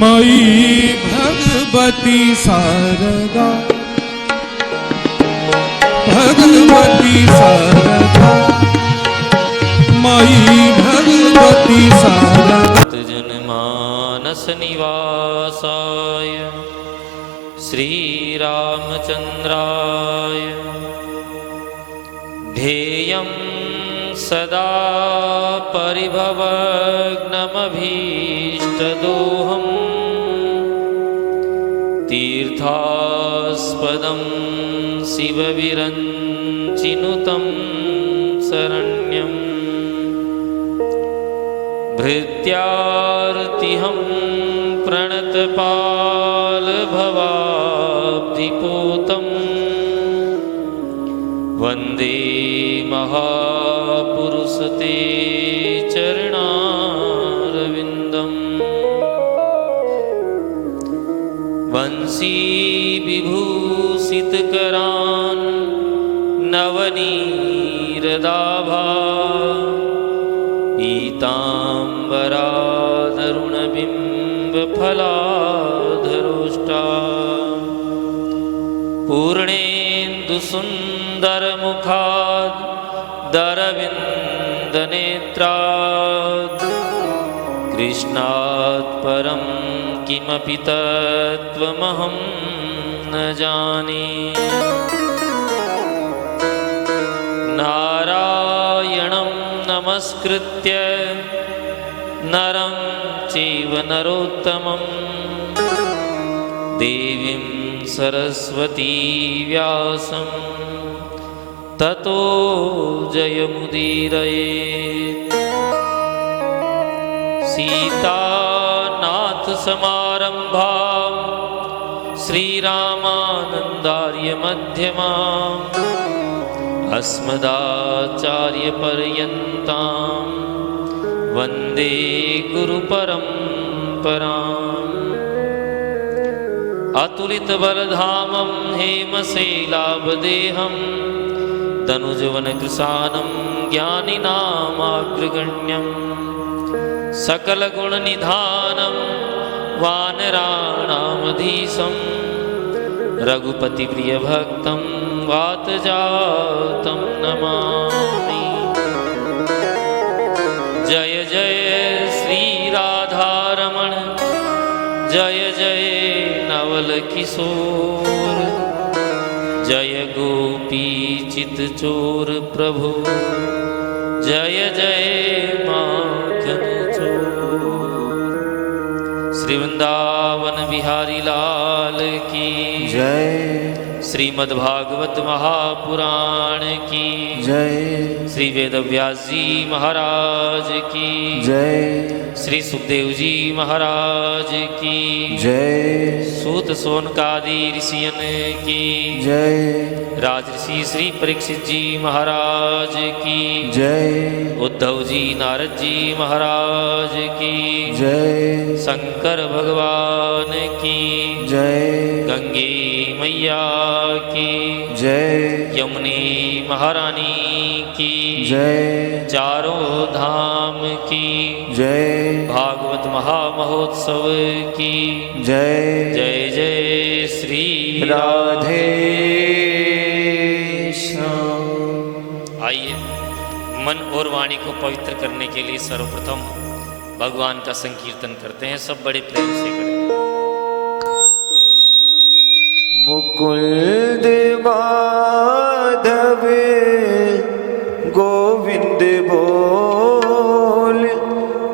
मयि भगवती शारदा भगवती शारदा मयि भगवती शारदा जनमानस निवासाय श्री रामचंद्राय ध्येयं सदा परिभवग्नमभीष्टदोहम् तीर्थास्पदं शिवविरञ्चिनुतं शरण्यं भृत्यार्तिहं प्रणतपालभवाब्धिपोतं वन्दे महापुरुषते चरणारविन्दम् वंशी विभूषितकरान् नवनीरदाभा पीताम्बरादरुणबिम्बफलाधरोष्टा पूर्णेन्दुसुन्दरमुखाद् दरविन्दनेत्रात् कृष्णात् परं किमपि तत्त्वमहं न जाने। नारायणं नमस्कृत्य नरं चैव नरोत्तमं देवीं सरस्वती व्यासं ततो जयमुदीरयेत्। सीतानाथसमारम्भां श्रीरामानन्दार्यमध्यमाम् अस्मदाचार्यपर्यन्तां वन्दे गुरुपरम्पराम्। अतुलितबलधामं हेमशैलाभदेहं तनुजवनकृशानं ज्ञानिनामाग्रगण्यं सकलगुणनिधानं वानराणामधीशं रघुपतिप्रियभक्तं वातजातं नमामि। जय जय श्री राधारमण जय जय नवल किशोर जय गोपी चितचोर प्रभु जय जय माखन चोर। श्री वृंदावन बिहारी लाल की जय। श्रीमद्भागवत महापुराण की जय। श्री वेदव्यास जी महाराज की जय। श्री सुखदेव जी महाराज की जय। सूत सोनकादि ऋषियन की जय। राजऋषि श्री परीक्षित जी महाराज की जय। उद्धव जी नारद जी महाराज की जय। शंकर भगवान की जय। गंगे मैया की जय। यमुने महारानी की जय। चारों धाम की जय। भागवत महामहोत्सव की जय। जय जय श्री राधे श्याम। आइए मन और वाणी को पवित्र करने के लिए सर्वप्रथम भगवान का संकीर्तन करते हैं। सब बड़े प्रेम से करें। मुकुंद माधव गोविंद बोल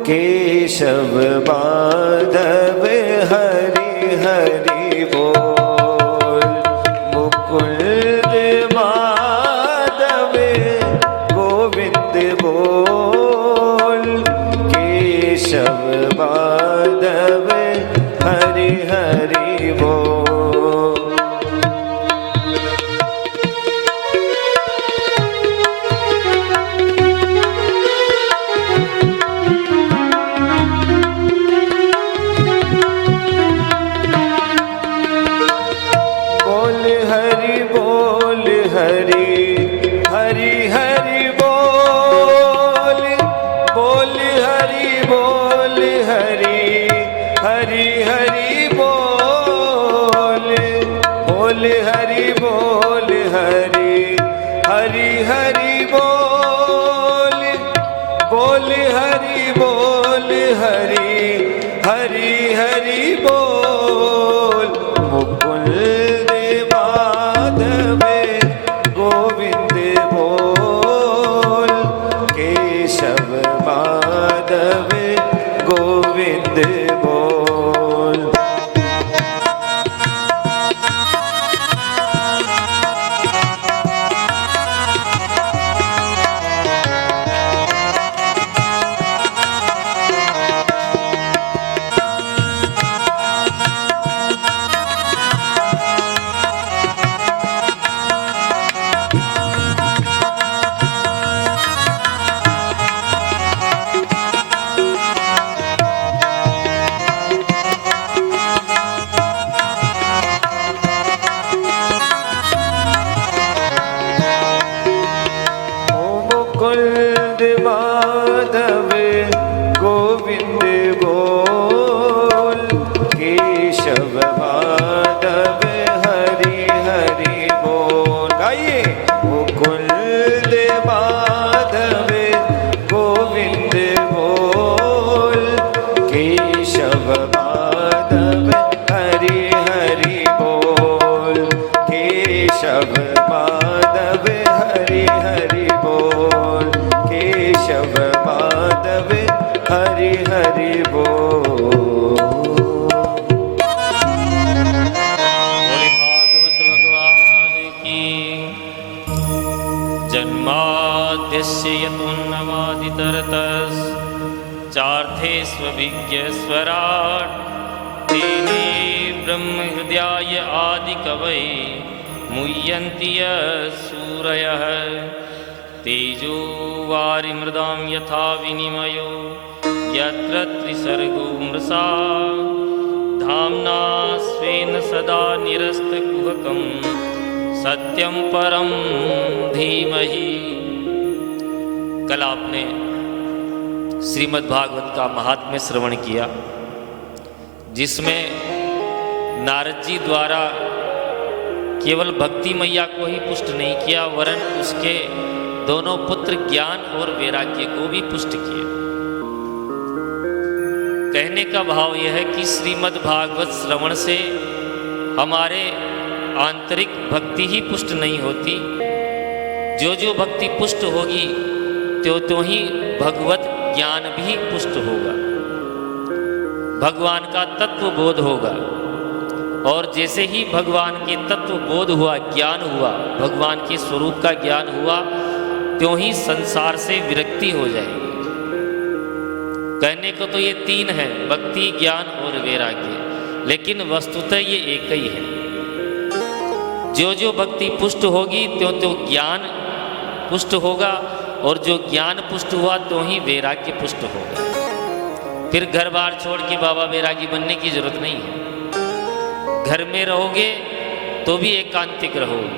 केशव माधव हरि हरि बोल। मुकुंद माधव गोविंद बोल केशव माधव हरि हरि बोल। गोविंद बोल। मुकुंद माधव गोविंद बोल, केशव माधव हरि हरि बोल। गाइए। मुकुंद माधव गोविंद बोल, केशव माधव हरि हरि बोल, केशव माधव हरि हरि बोल, केशव माधव हरि हरि बोल। बोले भागवत भगवान की। जन्माद्यस्य यतोन्नवादितरतस् चार्थेष्वभिज्ञस्वराट् तेने ब्रह्म हृदयाय आदिकवये मुह्यन्ति यः सूरयः। तेजो वारिमृदां यथा विनिमयो यत्र त्रिसर्गो मृषा धाम्ना स्वेन सदा निरस्तकुहकं सत्यं परं धीमहि। कल आपने श्रीमद् भागवत का महात्म्य श्रवण किया, जिसमें नारद जी द्वारा केवल भक्ति मैया को ही पुष्ट नहीं किया, वरन उसके दोनों पुत्र ज्ञान और वैराग्य को भी पुष्ट किए। कहने का भाव यह है कि श्रीमद् भागवत श्रवण से हमारे आंतरिक भक्ति ही पुष्ट नहीं होती, जो जो भक्ति पुष्ट होगी त्यों ही भगवत ज्ञान भी पुष्ट होगा, भगवान का तत्व बोध होगा। और जैसे ही भगवान के तत्व बोध हुआ, ज्ञान हुआ, भगवान के स्वरूप का ज्ञान हुआ, त्यों ही संसार से विरक्ति हो जाएगी। कहने को तो ये तीन है, भक्ति, ज्ञान और वैराग्य, लेकिन वस्तुतः ये एक ही है। जो जो भक्ति पुष्ट होगी त्यों त्यों ज्ञान पुष्ट होगा, और जो ज्ञान पुष्ट हुआ तो ही वैराग्य पुष्ट होगा। फिर घर बार छोड़ के बाबा वैरागी बनने की जरूरत नहीं है। घर में रहोगे तो भी एकांतिक रहोगे,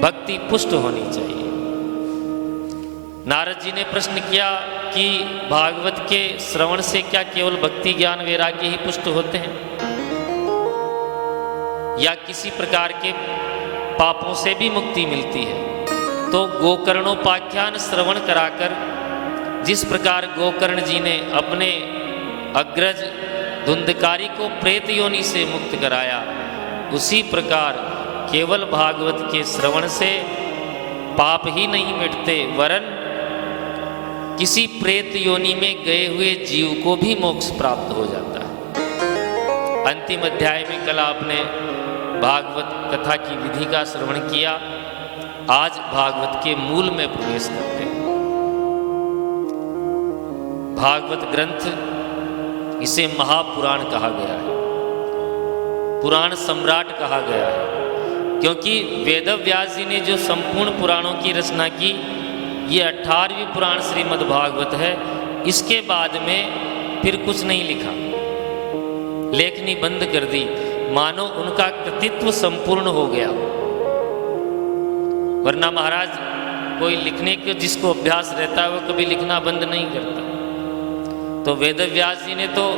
भक्ति पुष्ट होनी चाहिए। नारद जी ने प्रश्न किया कि भागवत के श्रवण से क्या केवल भक्ति, ज्ञान, वैराग्य ही पुष्ट होते हैं, या किसी प्रकार के पापों से भी मुक्ति मिलती है? तो गोकर्णोपाख्यान श्रवण कराकर जिस प्रकार गोकर्ण जी ने अपने अग्रज धुंधकारी को प्रेत योनि से मुक्त कराया, उसी प्रकार केवल भागवत के श्रवण से पाप ही नहीं मिटते, वरन किसी प्रेत योनि में गए हुए जीव को भी मोक्ष प्राप्त हो जाता है। अंतिम अध्याय में कल आपने भागवत कथा की विधि का श्रवण किया। आज भागवत के मूल में प्रवेश करते हैं। भागवत ग्रंथ, इसे महापुराण कहा गया है, पुराण सम्राट कहा गया है, क्योंकि वेदव्यास जी ने जो संपूर्ण पुराणों की रचना की, ये 18वीं पुराण श्रीमद् भागवत है। इसके बाद में फिर कुछ नहीं लिखा, लेखनी बंद कर दी, मानो उनका कृतित्व संपूर्ण हो गया। वरना महाराज कोई लिखने के जिसको अभ्यास रहता है वो कभी लिखना बंद नहीं करता। तो वेदव्यास जी ने तो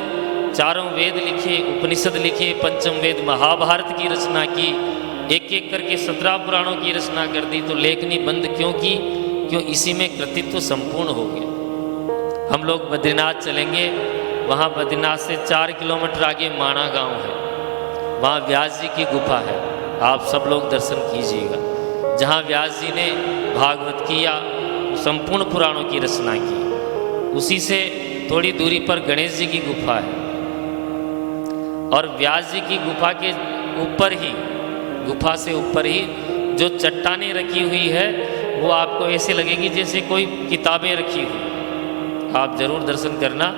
चारों वेद लिखे, उपनिषद लिखे, पंचम वेद महाभारत की रचना की, एक एक करके 17 पुराणों की रचना कर दी। तो लेखनी बंद क्यों की? क्यों? इसी में कृतित्व संपूर्ण हो गया। हम लोग बद्रीनाथ चलेंगे, वहाँ बद्रीनाथ से 4 किलोमीटर आगे माणा गांव है, वहाँ व्यास जी की गुफा है। आप सब लोग दर्शन कीजिएगा, जहाँ व्यास जी ने भागवत की या संपूर्ण पुराणों की रचना की। उसी से थोड़ी दूरी पर गणेश जी की गुफा है और व्यास जी की गुफा के ऊपर ही, गुफा से ऊपर ही जो चट्टानें रखी हुई है वो आपको ऐसे लगेगी जैसे कोई किताबें रखी हुई। आप जरूर दर्शन करना।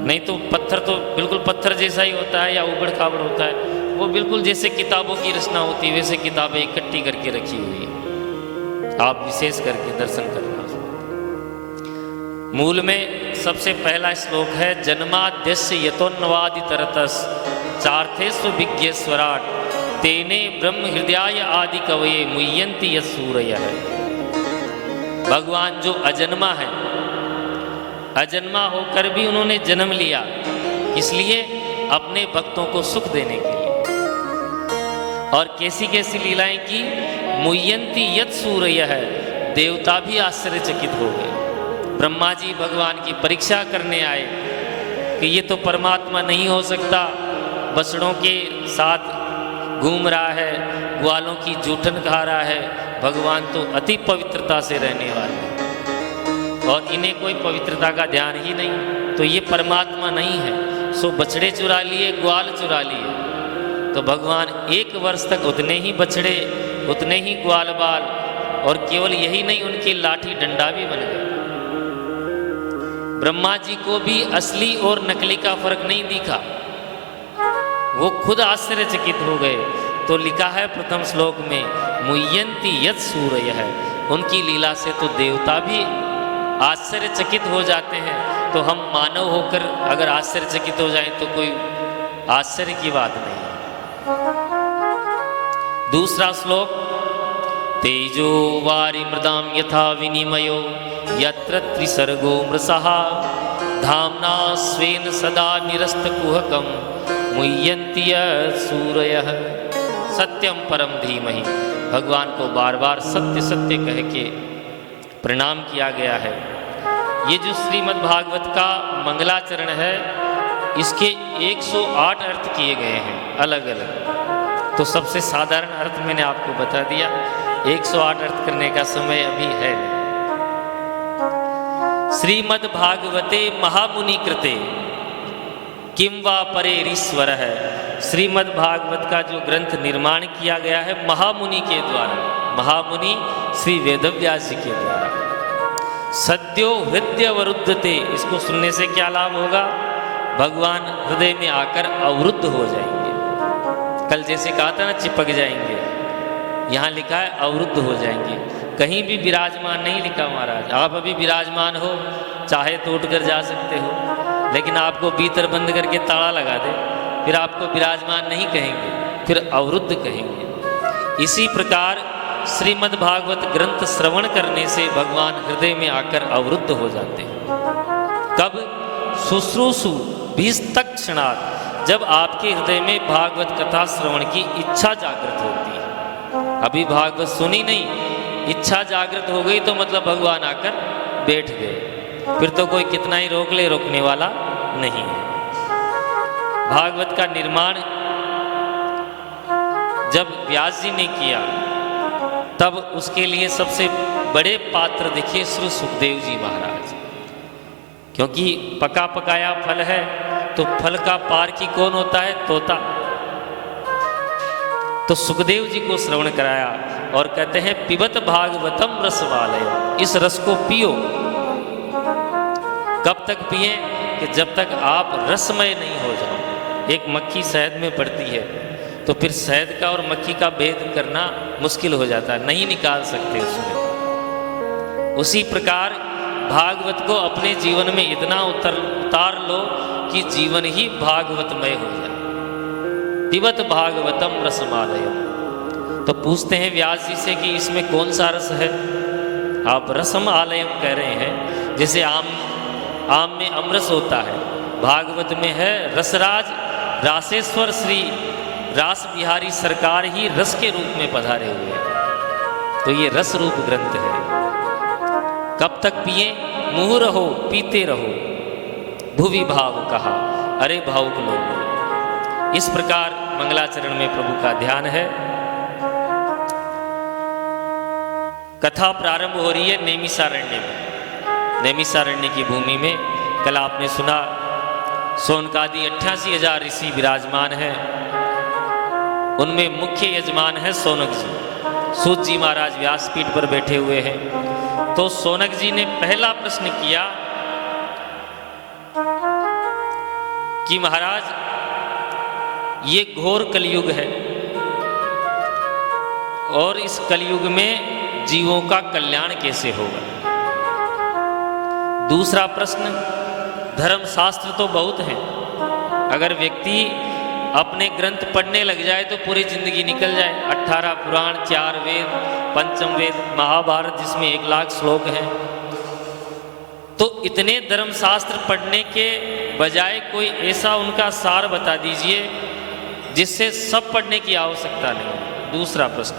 नहीं तो पत्थर तो बिल्कुल पत्थर जैसा ही होता है या उबड़ खाबड़ होता है, वो बिल्कुल जैसे किताबों की रचना होती है वैसे किताबें इकट्ठी करके रखी हुई है। आप विशेष करके दर्शन करना। मूल में सबसे पहला श्लोक है, जन्माद्यस्य यतोन्नवादि तरतस चार्थेषु विज्ञ स्वराट तेने ब्रह्म हृदयाय आदि कवये मुह्यन्ति यस्सूरयः। भगवान जो अजन्मा है, अजन्मा होकर भी उन्होंने जन्म लिया, इसलिए अपने भक्तों को सुख देने के लिए। और कैसी कैसी लीलाएं की, मुह्यन्ति यत्सूरयः, देवता भी आश्चर्यचकित हो गए। ब्रह्मा जी भगवान की परीक्षा करने आए कि ये तो परमात्मा नहीं हो सकता, बछड़ों के साथ घूम रहा है, ग्वालों की जूठन खा रहा है, भगवान तो अति पवित्रता से रहने वाले हैं और इन्हें कोई पवित्रता का ध्यान ही नहीं, तो ये परमात्मा नहीं है। सो बछड़े चुरा लिए, ग्वाल चुरा लिए। तो भगवान 1 वर्ष तक उतने ही बछड़े, उतने ही ग्वाल बाल, और केवल यही नहीं, उनकी लाठी डंडा भी बन गए। ब्रह्मा जी को भी असली और नकली का फर्क नहीं दिखा, वो खुद आश्चर्यचकित हो गए। तो लिखा है प्रथम श्लोक में, मुह्यन्ति यत्सूरयः, उनकी लीला से तो देवता भी आश्चर्यचकित हो जाते हैं। तो हम मानव होकर अगर आश्चर्यचकित हो जाएं तो कोई आश्चर्य की बात नहीं। दूसरा श्लोक, तेजो वारि मृदाम यथा विनिमयो यत्र त्रिसर्गो मृषः धाम्ना स्वेन सदा निरस्तकुहकं मुह्यन्ति यत्सूरयः। सत्यम परम धीमहि, भगवान को बार बार सत्य सत्य कह के प्रणाम किया गया है। ये जो श्रीमद् भागवत का मंगलाचरण है, इसके 108 अर्थ किए गए हैं अलग अलग। तो सबसे साधारण अर्थ मैंने आपको बता दिया, 108 अर्थ करने का समय अभी है। श्रीमद् भागवते महामुनि कृते किम वा परेरीश्वर है। श्रीमद् भागवत का जो ग्रंथ निर्माण किया गया है महामुनि के द्वारा, महामुनि श्री वेदव्यास जी के द्वारा। सद्यो हृदय वरुद्धते, इसको सुनने से क्या लाभ होगा, भगवान हृदय में आकर अवरुद्ध हो जाएंगे। कल जैसे कहा था ना, चिपक जाएंगे, यहाँ लिखा है अवरुद्ध हो जाएंगे। कहीं भी विराजमान नहीं लिखा महाराज। आप अभी विराजमान हो, चाहे तो उठ कर जा सकते हो, लेकिन आपको भीतर बंद करके ताला लगा दे, फिर आपको विराजमान नहीं कहेंगे, फिर अवरुद्ध कहेंगे। इसी प्रकार श्रीमद् भागवत ग्रंथ श्रवण करने से भगवान हृदय में आकर अवरुद्ध हो जाते हैं। कब? शुश्रूषु भीस्तक क्षणात्, जब आपके हृदय में भागवत कथा श्रवण की इच्छा जागृत होती है। अभी भागवत सुनी नहीं, इच्छा जागृत हो गई तो मतलब भगवान आकर बैठ गए, फिर तो कोई कितना ही रोक ले, रोकने वाला नहीं है। भागवत का निर्माण जब व्यास जी ने किया, तब उसके लिए सबसे बड़े पात्र देखिए श्री सुखदेव जी महाराज, क्योंकि पका पकाया फल है तो फल का पारखी कौन होता है? तोता। तो सुखदेव जी को श्रवण कराया और कहते हैं पिबत भागवतम रसवालय, इस रस को पियो। कब तक पिए? कि जब तक आप रसमय नहीं हो जाओ। एक मक्खी शहद में पड़ती है तो फिर शहद का और मक्खी का भेद करना मुश्किल हो जाता है, नहीं निकाल सकते उसमें। उसी प्रकार भागवत को अपने जीवन में इतना उतार लो कि जीवन ही भागवतमय हो जाए। पिबत भागवतम रसमालयम। तो पूछते हैं व्यास जी से कि इसमें कौन सा रस है? आप रसम आलयम कह रहे हैं, जैसे आम में अमरस होता है, भागवत में है रसराज। रासेश्वर श्री रास बिहारी सरकार ही रस के रूप में पधारे हुए हैं। तो ये रस रूप ग्रंथ है। कब तक पिए? मुँह रहो, पीते रहो। भुवि भाव कहा, अरे भावुक लोग। इस प्रकार मंगलाचरण में प्रभु का ध्यान है। कथा प्रारंभ हो रही है नैमिषारण्य में। नैमिषारण्य की भूमि में कल आपने सुना सोनकादि 88,000 ऋषि विराजमान हैं, उनमें मुख्य यजमान है सोनक जी। सूत जी महाराज व्यासपीठ पर बैठे हुए हैं। तो सोनक जी ने पहला प्रश्न किया कि महाराज ये घोर कलयुग है और इस कलयुग में जीवों का कल्याण कैसे होगा। दूसरा प्रश्न, धर्म शास्त्र तो बहुत हैं, अगर व्यक्ति अपने ग्रंथ पढ़ने लग जाए तो पूरी जिंदगी निकल जाए। 18 पुराण, 4 वेद, पंचम वेद, महाभारत जिसमें 1 लाख श्लोक हैं। तो इतने धर्मशास्त्र पढ़ने के बजाय कोई ऐसा उनका सार बता दीजिए जिससे सब पढ़ने की आवश्यकता नहीं। दूसरा प्रश्न।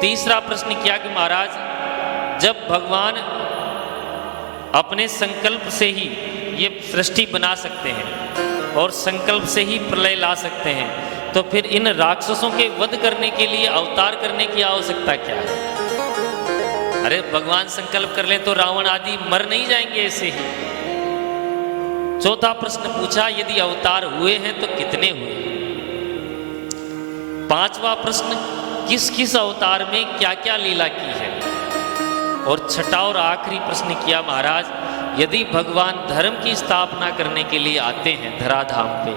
तीसरा प्रश्न किया कि महाराज जब भगवान अपने संकल्प से ही ये सृष्टि बना सकते हैं और संकल्प से ही प्रलय ला सकते हैं, तो फिर इन राक्षसों के वध करने के लिए अवतार करने की आवश्यकता क्या है। अरे भगवान संकल्प कर लें तो रावण आदि मर नहीं जाएंगे ऐसे ही। चौथा प्रश्न पूछा, यदि अवतार हुए हैं तो कितने हुए। पांचवा प्रश्न, किस किस अवतार में क्या क्या लीला की है। और छठा और आखिरी प्रश्न किया, महाराज यदि भगवान धर्म की स्थापना करने के लिए आते हैं धराधाम पे,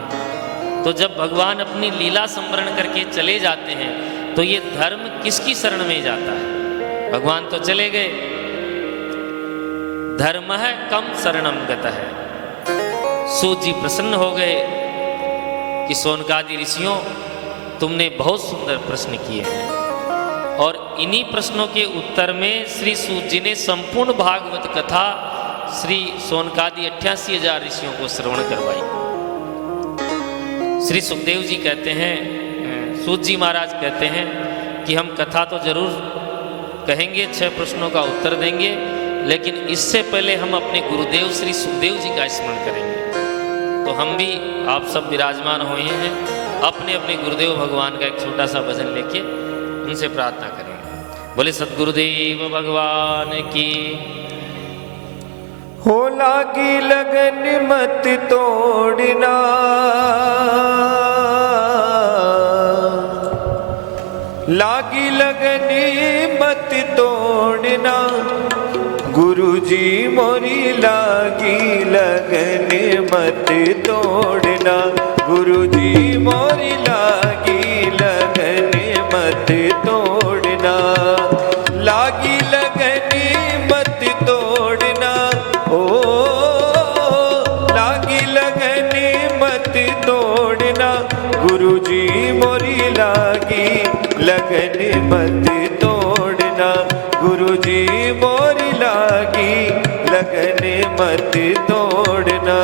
तो जब भगवान अपनी लीला संवरण करके चले जाते हैं तो ये धर्म किसकी शरण में जाता है। भगवान तो चले गए, धर्म है कम शरणम गतः है। सूत जी प्रसन्न हो गए कि सोनकादि ऋषियों तुमने बहुत सुंदर प्रश्न किए हैं। और इन्हीं प्रश्नों के उत्तर में श्री सूत जी ने संपूर्ण भागवत कथा श्री सोनकादि 88,000 ऋषियों को श्रवण करवाई। श्री सुखदेव जी कहते हैं, सूत जी महाराज कहते हैं कि हम कथा तो जरूर कहेंगे, 6 प्रश्नों का उत्तर देंगे, लेकिन इससे पहले हम अपने गुरुदेव श्री सुखदेव जी का स्मरण करेंगे। तो हम भी आप सब विराजमान हुए हैं, अपने अपने गुरुदेव भगवान का एक छोटा सा भजन लेके उनसे प्रार्थना करेंगे। बोले सद्गुरुदेव भगवान की। हो लागी लगन मत तोड़ना, लागी लगन मत तोड़ना, गुरुजी मोरी लागी लगन मत तोड़ना, गुरुजी मोरी लागी लगन मत तोड़ना, लागी लगन मत तोड़ना, ओ लागी लगन मत तोड़ना, गुरुजी मोरी लागी लगन मत तोड़ना, गुरुजी मोरी लागी लगन मत तोड़ना।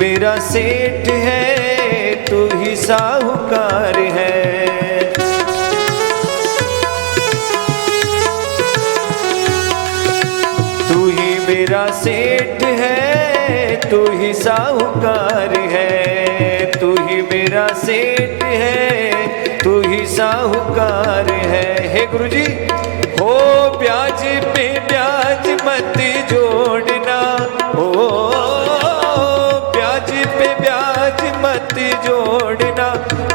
मेरा सेठ है तू ही साहूकार है, तू ही मेरा सेठ है तू ही साहूकार है, तू ही मेरा सेठ है तू ही साहूकार है। हे गुरुजी हो ब्याज पे ब्याज मत जोड़ना, हो मत जोड़ना,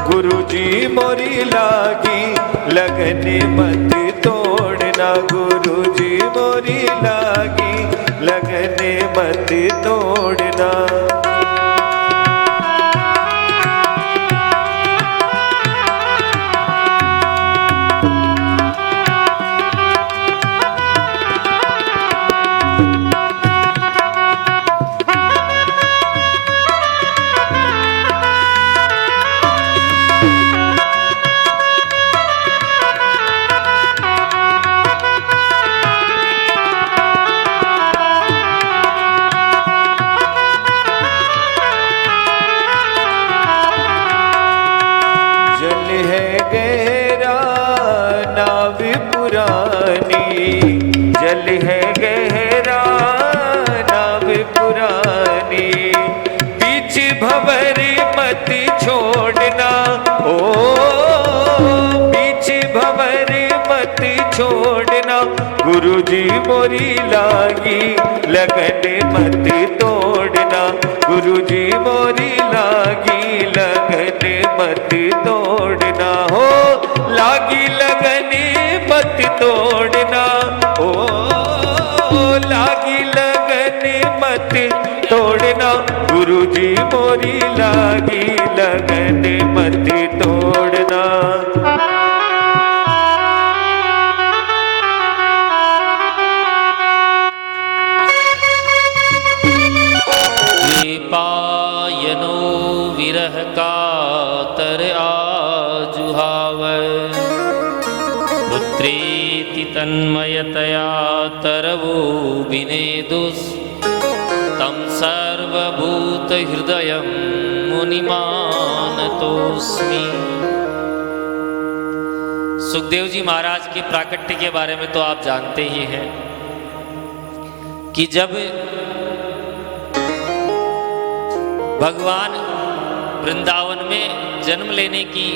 गुरुजी मोरी लागी लगन मत तोड़ना, गुरुजी मोरी लागी लगन मत तोड़ना। छोड़ना, गुरु जी मोरी लागी लगन मत तोड़ना, गुरु जी मोरी लागी लगन मत तोड़ना, हो लागी लगन मत तोड़ना, ओ लागी लगन मत तोड़ना, गुरु जी मोरी लागी लगन मत तोड़ना। पायनो विरह कातर आजुहावै, पुत्रेति तन्मयतया तरवो विनेदुस्, तं सर्वभूत हृदयं मुनिमानतोस्मि। सुखदेव जी महाराज के प्राकट्य के बारे में तो आप जानते ही हैं कि जब भगवान वृंदावन में जन्म लेने की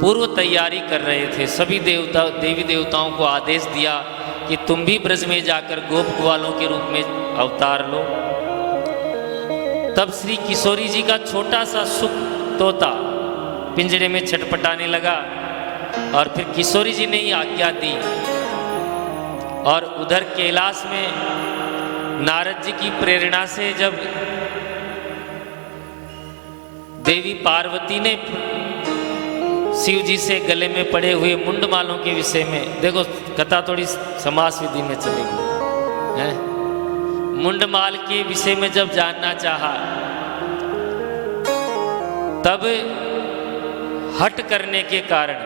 पूर्व तैयारी कर रहे थे, सभी देवी देवताओं को आदेश दिया कि तुम भी ब्रज में जाकर गोप ग्वालों के रूप में अवतार लो। तब श्री किशोरी जी का छोटा सा सुख तोता पिंजरे में छटपटाने लगा और फिर किशोरी जी ने ही आज्ञा दी, और उधर कैलाश में नारद जी की प्रेरणा से जब देवी पार्वती ने शिव जी से गले में पड़े हुए मुंडमालों के विषय में, देखो कथा थोड़ी समास विधि में चलेगी, हैं? मुंडमाल के विषय में जब जानना चाहा, तब हट करने के कारण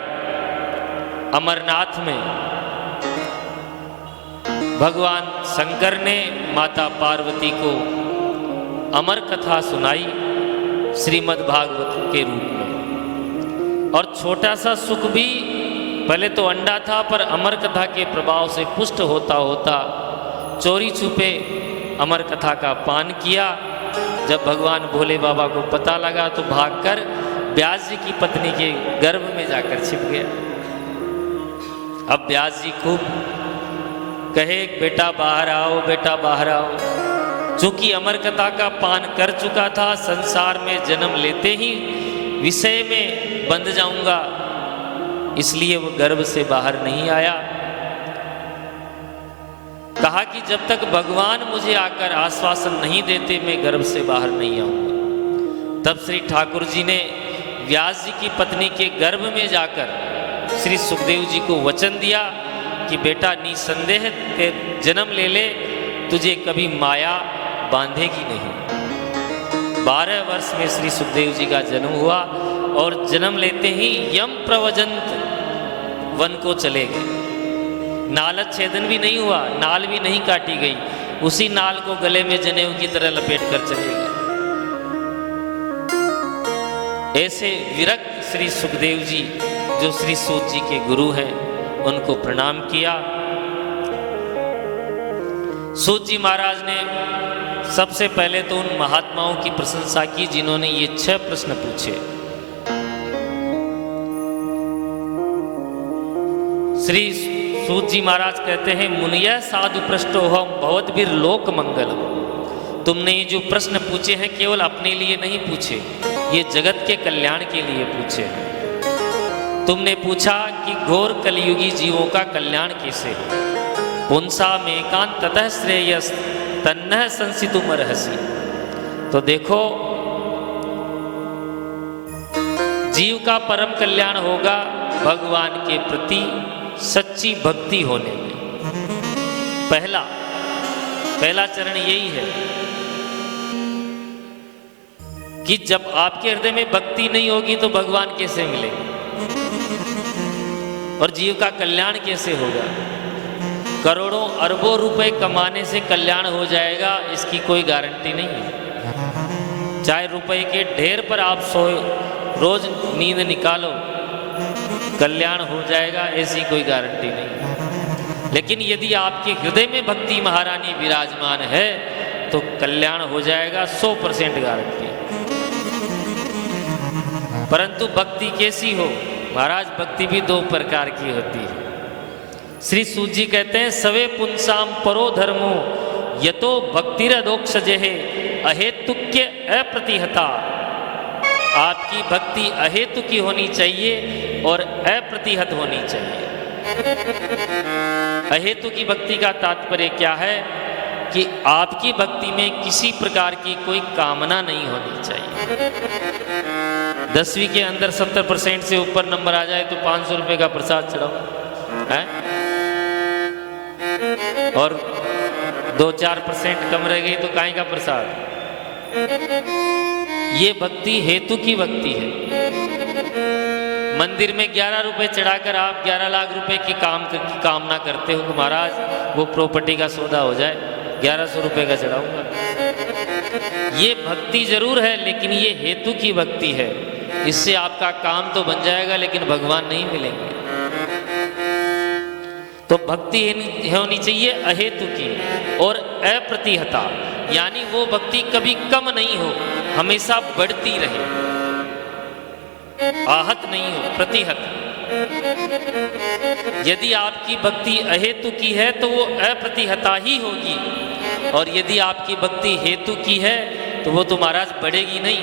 अमरनाथ में भगवान शंकर ने माता पार्वती को अमर कथा सुनाई श्रीमद् भागवत के रूप में। और छोटा सा सुख भी पहले तो अंडा था, पर अमर कथा के प्रभाव से पुष्ट होता होता चोरी छुपे अमर कथा का पान किया। जब भगवान भोले बाबा को पता लगा तो भागकर व्यास जी की पत्नी के गर्भ में जाकर छिप गया। अब व्यास जी खूब कहे, बेटा बाहर आओ, बेटा बाहर आओ। चूंकि अमर कथा का पान कर चुका था, संसार में जन्म लेते ही विषय में बंध जाऊंगा, इसलिए वो गर्भ से बाहर नहीं आया। कहा कि जब तक भगवान मुझे आकर आश्वासन नहीं देते मैं गर्भ से बाहर नहीं आऊंगा। तब श्री ठाकुर जी ने व्यास जी की पत्नी के गर्भ में जाकर श्री सुखदेव जी को वचन दिया कि बेटा निसंदेह जन्म ले ले, तुझे कभी माया बांधेगी नहीं। 12 वर्ष में श्री सुखदेव जी का जन्म हुआ और जन्म लेते ही यम प्रवजंत वन को चले गए। नालच्छेदन भी नहीं हुआ, नाल भी नहीं काटी गई, उसी नाल को गले में जनेऊ की तरह लपेट कर चले गए। ऐसे विरक्त श्री सुखदेव जी जो श्री सूत जी के गुरु हैं, उनको प्रणाम किया। सूत जी महाराज ने सबसे पहले तो उन महात्माओं की प्रशंसा की जिन्होंने ये 6 प्रश्न पूछे। श्री सूत जी महाराज कहते हैं, मुनिय साधु पृष्ठो हम भवद्भिर लोक मंगलम। तुमने ये जो प्रश्न पूछे हैं केवल अपने लिए नहीं पूछे, ये जगत के कल्याण के लिए पूछे हैं। तुमने पूछा कि घोर कलयुगी जीवों का कल्याण कैसे हो। पुंसा में कांत ततः श्रेयस तन्नः संसितुम रहसी। तो देखो, जीव का परम कल्याण होगा भगवान के प्रति सच्ची भक्ति होने में। पहला चरण यही है कि जब आपके हृदय में भक्ति नहीं होगी तो भगवान कैसे मिलेंगे और जीव का कल्याण कैसे होगा। करोड़ों अरबों रुपए कमाने से कल्याण हो जाएगा, इसकी कोई गारंटी नहीं है। चाहे रुपए के ढेर पर आप सोए, रोज नींद निकालो, कल्याण हो जाएगा, ऐसी कोई गारंटी नहीं है। लेकिन यदि आपके हृदय में भक्ति महारानी विराजमान है तो कल्याण हो जाएगा, 100% गारंटी। परंतु भक्ति कैसी हो? महाराज भक्ति भी दो प्रकार की होती है। श्री सूत जी कहते हैं सवे पुंसाम परो धर्मो यतो भक्तिरदोक्षजे अहेतुक्य अप्रतिहता। आपकी भक्ति अहेतु की होनी चाहिए और अप्रतिहत होनी चाहिए। अहेतु की भक्ति का तात्पर्य क्या है कि आपकी भक्ति में किसी प्रकार की कोई कामना नहीं होनी चाहिए। 10वीं के अंदर 70% से ऊपर नंबर आ जाए तो 500 रुपये का प्रसाद चढ़ाओ है, और 2-4% कम रह गई तो काहे का प्रसाद। ये भक्ति हेतु की भक्ति है। मंदिर में 11 रुपए चढ़ाकर आप 11 लाख रुपए की कामना करते हो कि महाराज वो प्रॉपर्टी का सौदा हो जाए, 1100 रुपए का चढ़ाऊंगा। ये भक्ति जरूर है लेकिन ये हेतु की भक्ति है। इससे आपका काम तो बन जाएगा लेकिन भगवान नहीं मिलेंगे। तो भक्ति होनी चाहिए अहेतु की और अप्रतिहता, यानी वो भक्ति कभी कम नहीं हो, हमेशा बढ़ती रहे, आहत नहीं हो, प्रतिहत। यदि आपकी भक्ति अहेतु की है तो वो अप्रतिहता ही होगी, और यदि आपकी भक्ति हेतु की है तो वो तो महाराज बढ़ेगी नहीं।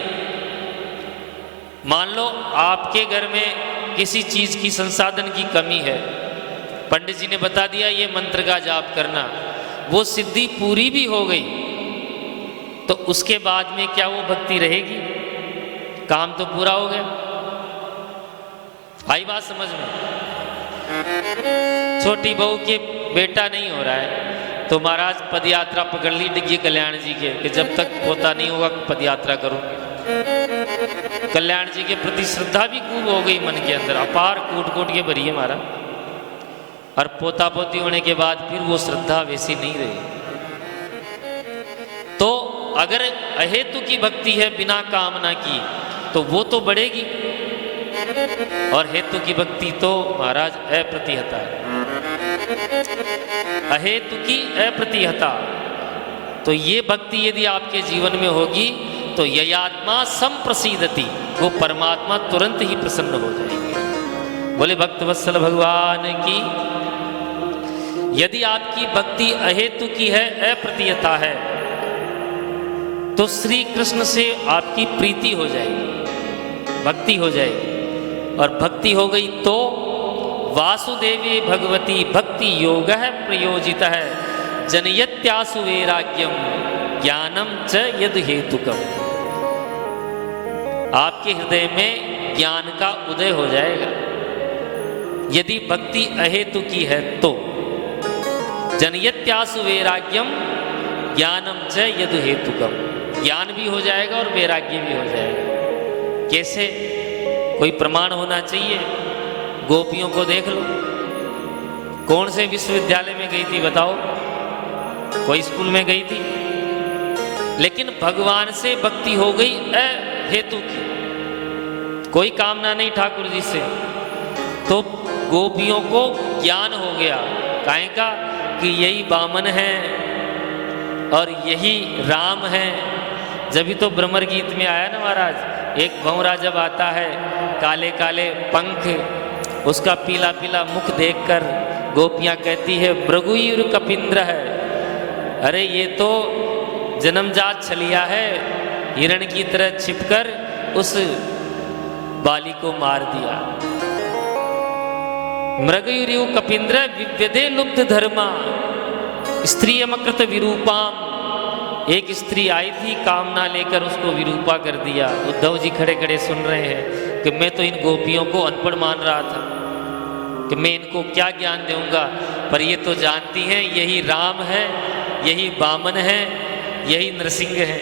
मान लो आपके घर में किसी चीज की संसाधन की कमी है, पंडित जी ने बता दिया ये मंत्र का जाप करना, वो सिद्धि पूरी भी हो गई, तो उसके बाद में क्या वो भक्ति रहेगी? काम तो पूरा हो गया। आई बात समझ में? छोटी बहू के बेटा नहीं हो रहा है तो महाराज पद यात्रा पकड़ ली डिग्गी कल्याण जी के कि जब तक पोता नहीं होगा पद यात्रा करूंगी। कल्याण जी के प्रति श्रद्धा भी खूब हो गई मन के अंदर, अपार कूट कूट के भरी है महाराज, और पोता पोती होने के बाद फिर वो श्रद्धा वैसी नहीं रही। तो अगर अहेतु की भक्ति है बिना कामना की तो वो तो बढ़ेगी, और हेतु की भक्ति तो महाराज अप्रतिहता है। अहेतु की अप्रतिहता, तो ये भक्ति यदि आपके जीवन में होगी तो ययात्मा संप्रसीदति, वो परमात्मा तुरंत ही प्रसन्न हो जाएंगे। बोले भक्तवत्सल भगवान की। यदि आपकी भक्ति अहेतु की है, अप्रतिहता है, तो श्री कृष्ण से आपकी प्रीति हो जाएगी, भक्ति हो जाएगी, और भक्ति हो गई तो वासुदेवे भगवती भक्ति योग है प्रयोजित है जनयत्यासु वैराग्यम ज्ञानम च यद हेतुकम। आपके हृदय में ज्ञान का उदय हो जाएगा यदि भक्ति अहेतु की है तो। जनयत्यासु वैराग्यम ज्ञानम च यद हेतुकम, ज्ञान भी हो जाएगा और वैराग्य भी हो जाएगा। कैसे? कोई प्रमाण होना चाहिए। गोपियों को देख लो, कौन से विश्वविद्यालय में गई थी बताओ? कोई स्कूल में गई थी, लेकिन भगवान से भक्ति हो गई अहेतु की, कोई कामना नहीं ठाकुर जी से, तो गोपियों को ज्ञान हो गया। काहे का? कि यही बामन है और यही राम है। जब तो ब्रह्मर गीत में आया ना महाराज, एक भंवरा जब आता है, काले काले पंख, उसका पीला पीला मुख देखकर गोपियां कहती है भृगुयुर कपिंद्र है। अरे ये तो जन्मजात छलिया है, हिरण की तरह छिपकर उस बाली को मार दिया। मृगयुरिव कपिंद्र विव्यदे लुब्ध धर्मा स्त्रियमकृत विरूपाम। एक स्त्री आई थी कामना लेकर, उसको विरूपा कर दिया। उद्धव जी खड़े खड़े सुन रहे हैं कि मैं तो इन गोपियों को अनपढ़ मान रहा था कि मैं इनको क्या ज्ञान दूंगा, पर ये तो जानती हैं यही राम है, यही वामन है, यही नरसिंह है।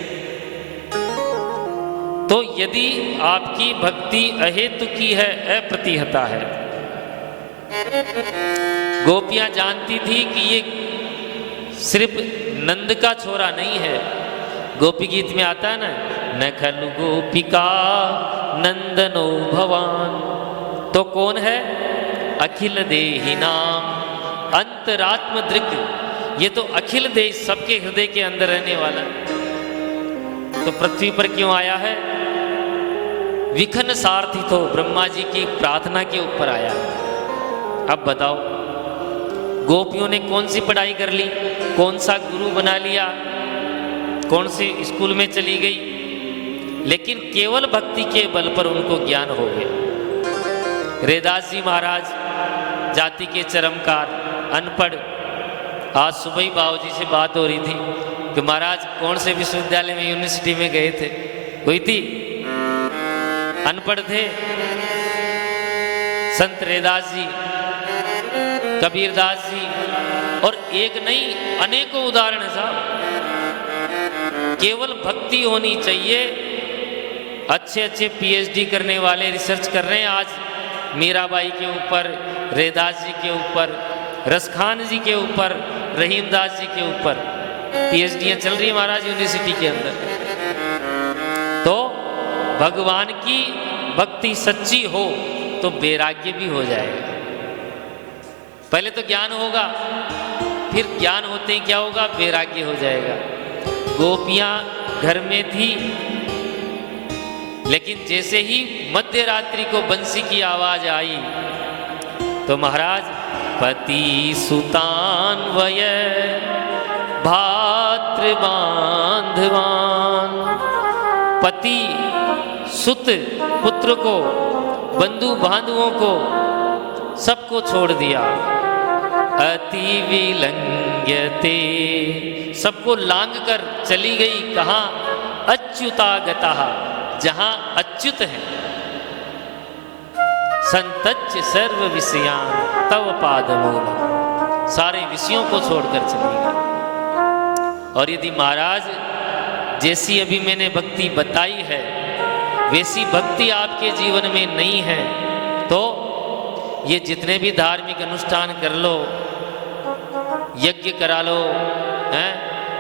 तो यदि आपकी भक्ति अहेतु की है, अप्रतिहता है। गोपियां जानती थी कि ये सिर्फ नंद का छोरा नहीं है। गोपी गीत में आता है ना, न खलु गोपिका नंदनो भवान। तो कौन है? अखिल देहि नाम अंतरात्म दृक्। ये तो अखिल देह, सबके हृदय के अंदर रहने वाला। तो पृथ्वी पर क्यों आया है? विघ्न सारथी तो ब्रह्मा जी की प्रार्थना के ऊपर आया। अब बताओ, गोपियों ने कौन सी पढ़ाई कर ली, कौन सा गुरु बना लिया, कौन से स्कूल में चली गई, लेकिन केवल भक्ति के बल पर उनको ज्ञान हो गया। रैदास जी महाराज जाति के चरमकार, अनपढ़। आज सुबह ही बाबूजी से बात हो रही थी कि महाराज कौन से विश्वविद्यालय में, यूनिवर्सिटी में गए थे, हुई थी, अनपढ़ थे। संत रैदास जी, कबीरदास जी, और एक नहीं अनेकों उदाहरण है साहब। केवल भक्ति होनी चाहिए। अच्छे अच्छे पीएचडी करने वाले रिसर्च कर रहे हैं आज मीराबाई के ऊपर, रैदास जी के ऊपर, रसखान जी के ऊपर, रहीमदास जी के ऊपर पीएचडियां चल रही है महाराज यूनिवर्सिटी के अंदर। तो भगवान की भक्ति सच्ची हो तो वैराग्य भी हो जाएगा। पहले तो ज्ञान होगा, फिर ज्ञान होते ही क्या होगा, वैराग्य हो जाएगा। गोपियां घर में थी, लेकिन जैसे ही मध्य रात्रि को बंसी की आवाज आई तो महाराज पति सुतान वय भातृ बांधवान, पति सुत पुत्र को, बंधु बांधवों को, सबको छोड़ दिया। अति विलंघ्यते, सबको लांग कर चली गई। कहाँ? अच्युतागता, जहां अच्युत है। संतच सर्व विषयान तव पादमूल, सारे विषयों को छोड़कर चली गई। और यदि महाराज जैसी अभी मैंने भक्ति बताई है वैसी भक्ति आपके जीवन में नहीं है तो ये जितने भी धार्मिक अनुष्ठान कर लो, यज्ञ करा लो, हैं,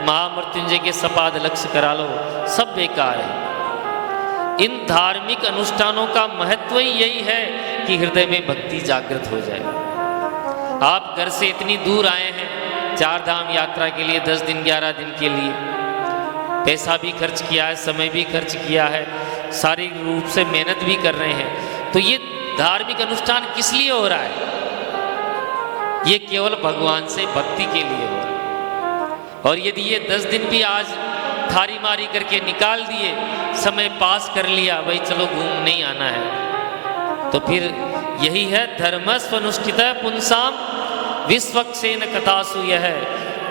महामृत्युंजय के सपाद लक्ष्य करा लो, सब बेकार है। इन धार्मिक अनुष्ठानों का महत्व ही यही है कि हृदय में भक्ति जागृत हो जाए। आप घर से इतनी दूर आए हैं 4 धाम यात्रा के लिए, 10 दिन 11 दिन के लिए, पैसा भी खर्च किया है, समय भी खर्च किया है, शारीरिक रूप से मेहनत भी कर रहे हैं। तो ये धार्मिक अनुष्ठान किस लिए हो रहा है? ये केवल भगवान से भक्ति के लिए हो रहा है। और यदि ये 10 दिन भी आज थारी मारी करके निकाल दिए, समय पास कर लिया, भाई चलो घूम नहीं आना है, तो फिर यही है धर्मस्वनुष्ठित पुंसाम विश्वक्सेन कथासु यह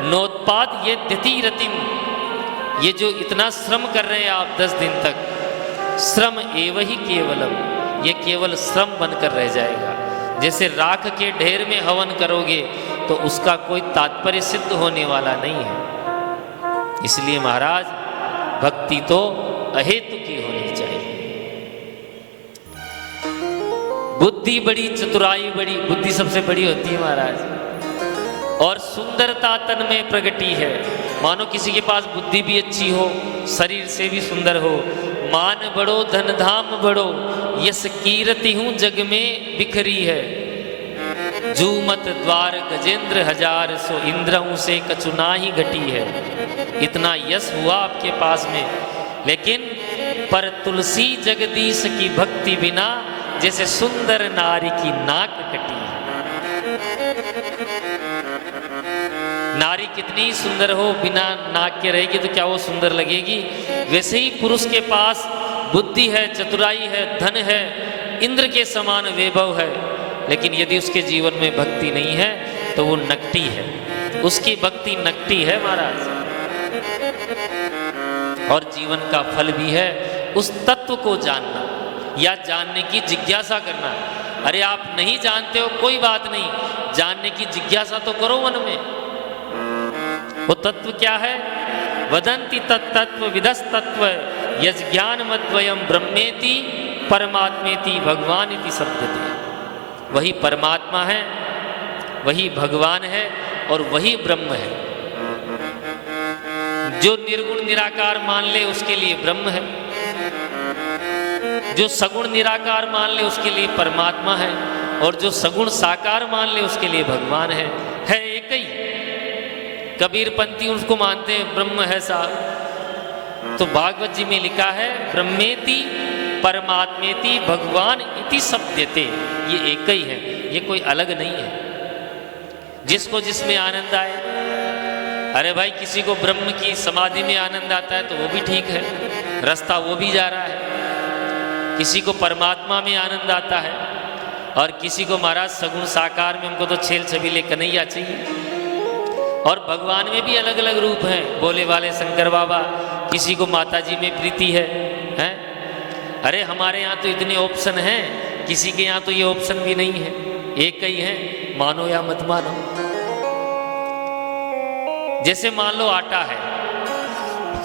नोत्पाद ये द्यति रतिम। ये जो इतना श्रम कर रहे हैं आप 10 दिन तक, श्रम एव ही केवलम, ये केवल श्रम बनकर रह जाएगा। जैसे राख के ढेर में हवन करोगे तो उसका कोई तात्पर्य सिद्ध होने वाला नहीं है। इसलिए महाराज भक्ति तो अहेतु की होनी चाहिए। बुद्धि बड़ी, चतुराई बड़ी, बुद्धि सबसे बड़ी होती है महाराज। और सुंदरता तन में प्रगटी है। मानो किसी के पास बुद्धि भी अच्छी हो, शरीर से भी सुंदर हो, मान बड़ो धन धाम बड़ो, यस कीर्ति हूं जग में बिखरी है। जूमत द्वार गजेंद्र हजार, सो इंद्रहूं से कचुना ही घटी है। इतना यश हुआ आपके पास में, लेकिन पर तुलसी जगदीश की भक्ति बिना जैसे सुंदर नारी की नाक कटी है। नारी कितनी सुंदर हो, बिना नाक के रहेगी तो क्या वो सुंदर लगेगी? वैसे ही पुरुष के पास बुद्धि है, चतुराई है, धन है, इंद्र के समान वैभव है, लेकिन यदि उसके जीवन में भक्ति नहीं है तो वो नकटी है। उसकी भक्ति नकटी है महाराज। और जीवन का फल भी है उस तत्व को जानना या जानने की जिज्ञासा करना। अरे आप नहीं जानते हो, कोई बात नहीं, जानने की जिज्ञासा तो करो मन में। वो तत्व क्या है? वदंती तत्तत्व विदस तत्व यज ज्ञान मद्वयम ब्रह्मेति परमात्मेति भगवान इति शब्दते। वही परमात्मा है, वही भगवान है और वही ब्रह्म है। जो निर्गुण निराकार मान ले उसके लिए ब्रह्म है, जो सगुण निराकार मान ले उसके लिए परमात्मा है, और जो सगुण साकार मान ले उसके लिए भगवान है एक ही। कबीर पंथी उसको मानते हैं ब्रह्म है साहब। तो भागवत जी में लिखा है ब्रह्मेति परमात्मेति भगवान इति शब्दते, ये एक ही है, ये कोई अलग नहीं है। जिसको जिसमें आनंद आए, अरे भाई किसी को ब्रह्म की समाधि में आनंद आता है तो वो भी ठीक है, रास्ता वो भी जा रहा है। किसी को परमात्मा में आनंद आता है और किसी को महाराज सगुण साकार में, हमको तो छेल छबीले कन्हैया चाहिए। और भगवान में भी अलग अलग रूप हैं, बोले वाले शंकर बाबा, किसी को माता जी में प्रीति है, हैं? अरे हमारे यहाँ तो इतने ऑप्शन हैं, किसी के यहाँ तो ये ऑप्शन भी नहीं है, एक ही है, मानो या मत मानो। जैसे मान लो आटा है,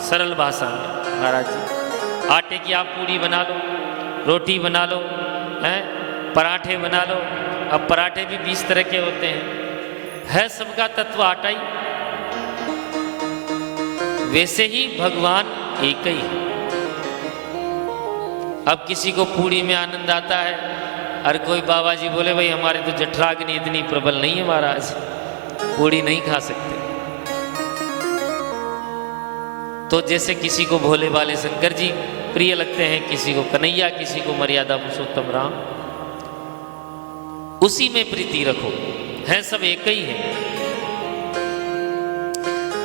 सरल भाषा में महाराज जी, आटे की आप पूड़ी बना लो, रोटी बना लो, हैं, पराठे बना लो। अब पराठे भी 20 तरह के होते हैं, है सबका तत्व आटा ही। वैसे ही भगवान एक ही है। अब किसी को पूड़ी में आनंद आता है, और कोई बाबा जी बोले भाई हमारे तो जठराग्नि इतनी प्रबल नहीं है महाराज, पूड़ी नहीं खा सकते। तो जैसे किसी को भोले वाले शंकर जी प्रिय लगते हैं, किसी को कन्हैया, किसी को मर्यादा पुरुषोत्तम राम, उसी में प्रीति रखो, है सब एक ही है।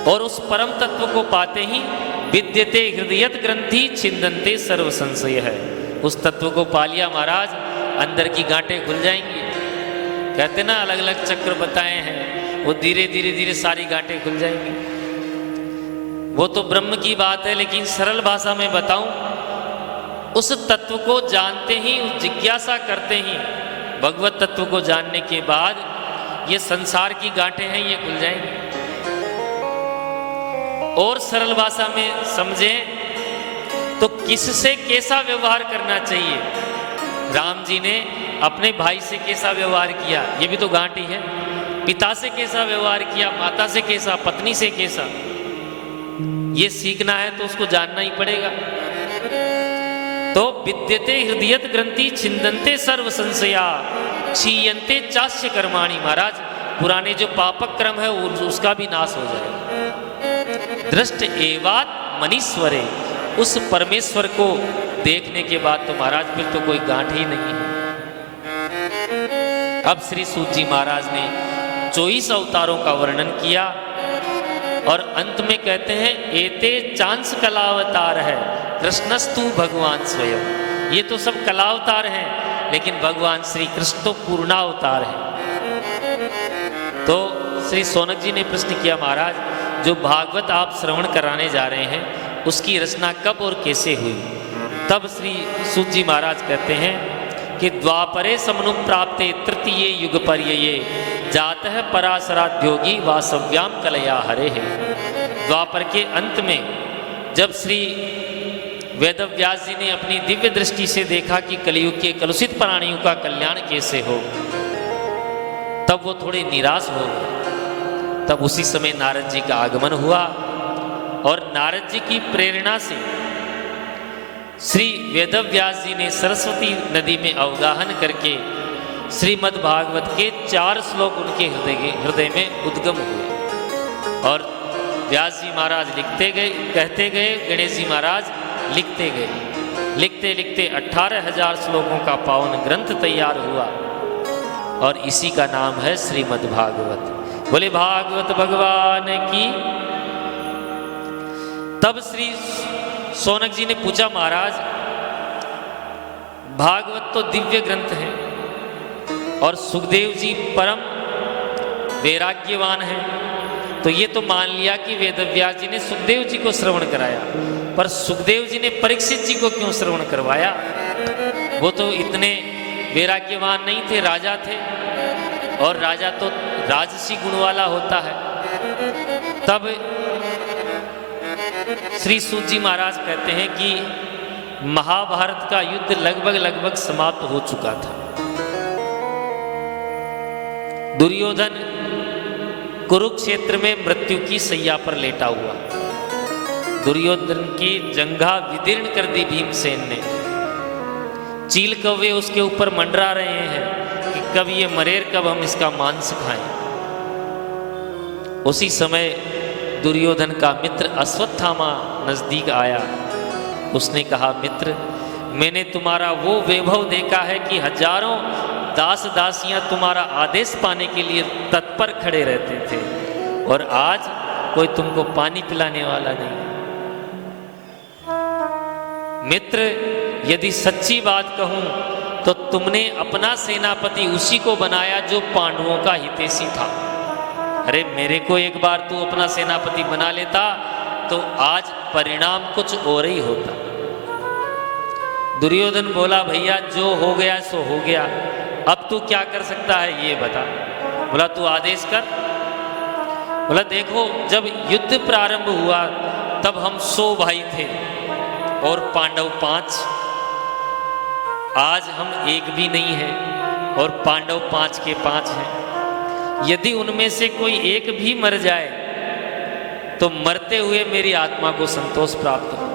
और उस परम तत्व को पाते ही विद्यते हृदयत ग्रंथि छिंदन्ते सर्व संशय है। उस तत्व को पा लिया महाराज, अंदर की गांठें खुल जाएंगी। कहते ना अलग अलग चक्र बताए हैं, वो धीरे धीरे धीरे सारी गांठें खुल जाएंगी। वो तो ब्रह्म की बात है, लेकिन सरल भाषा में बताऊं, उस तत्व को जानते ही, उस जिज्ञासा करते ही, भगवत तत्व को जानने के बाद ये संसार की गांठें हैं ये खुल जाएंगी। और सरल भाषा में समझें तो किससे कैसा व्यवहार करना चाहिए। राम जी ने अपने भाई से कैसा व्यवहार किया, ये भी तो गांठी है। पिता से कैसा व्यवहार किया, माता से कैसा, पत्नी से कैसा, ये सीखना है तो उसको जानना ही पड़ेगा। तो विद्यते हृदयत ग्रंथि छिंदन्ते सर्व संशया क्षीयन्ते चास्य कर्माणि। महाराज पुराने जो पापक क्रम है उसका भी नाश हो जाएगा। दृष्ट एवात मनीश्वरे, उस परमेश्वर को देखने के बाद तो महाराज फिर तो कोई गांठ ही नहीं है। अब श्री सूत जी महाराज ने 24 अवतारों का वर्णन किया और अंत में कहते हैं एते चांस कलावतार है कृष्णस्तु भगवान स्वयं। ये तो सब कलावतार हैं, लेकिन भगवान श्री कृष्ण तो पूर्णावतार है। तो श्री सोनक जी ने प्रश्न किया, महाराज जो भागवत आप श्रवण कराने जा रहे हैं उसकी रचना कब और कैसे हुई। तब श्री सूत जी महाराज कहते हैं कि द्वापरे समनुप्राप्ते तृतीये युग पर्यये जातः पराशराध्योगी वासव्याम कलया हरे है। द्वापर के अंत में जब श्री वेदव्यास जी ने अपनी दिव्य दृष्टि से देखा कि कलयुग के कलुषित प्राणियों का कल्याण कैसे हो, तब वो थोड़े निराश हो गए। तब उसी समय नारद जी का आगमन हुआ और नारद जी की प्रेरणा से श्री वेदव्यास जी ने सरस्वती नदी में अवगाहन करके श्रीमद् भागवत के 4 श्लोक उनके हृदय में उद्गम हुए। और व्यास जी महाराज लिखते गए, कहते गए, गणेश जी महाराज लिखते गए। लिखते लिखते 18,000 श्लोकों का पावन ग्रंथ तैयार हुआ और इसी का नाम है श्रीमद् भागवत। बोले भागवत भगवान की। तब श्री सोनक जी ने पूछा, महाराज भागवत तो दिव्य ग्रंथ है और सुखदेव जी परम वैराग्यवान हैं, तो ये तो मान लिया कि वेदव्यास जी ने सुखदेव जी को श्रवण कराया, पर सुखदेव जी ने परीक्षित जी को क्यों श्रवण करवाया। वो तो इतने वैराग्यवान नहीं थे, राजा थे, और राजा तो राजसी गुण वाला होता है। तब श्री सूत जी महाराज कहते हैं कि महाभारत का युद्ध लगभग समाप्त हो चुका था। दुर्योधन कुरुक्षेत्र में मृत्यु की सैया पर लेटा हुआ। दुर्योधन की जंघा विदीर्ण कर दी भीमसेन ने। चील कौवे उसके ऊपर मंडरा रहे हैं कि कब ये मरेर, कब हम इसका मांस खाएं। उसी समय दुर्योधन का मित्र अश्वत्थामा नजदीक आया। उसने कहा, मित्र मैंने तुम्हारा वो वैभव देखा है कि हजारों दास दासियां तुम्हारा आदेश पाने के लिए तत्पर खड़े रहते थे, और आज कोई तुमको पानी पिलाने वाला नहीं। मित्र, यदि सच्ची बात कहूं तो तुमने अपना सेनापति उसी को बनाया जो पांडवों का हितैषी था। अरे मेरे को एक बार तू अपना सेनापति बना लेता तो आज परिणाम कुछ और ही होता। दुर्योधन बोला, भैया जो हो गया सो हो गया, अब तू क्या कर सकता है ये बता। बोला, तू आदेश कर। बोला, देखो जब युद्ध प्रारंभ हुआ तब हम 100 भाई थे और पांडव 5, आज हम एक भी नहीं है और पांडव 5 के 5 हैं। यदि उनमें से कोई एक भी मर जाए तो मरते हुए मेरी आत्मा को संतोष प्राप्त हो।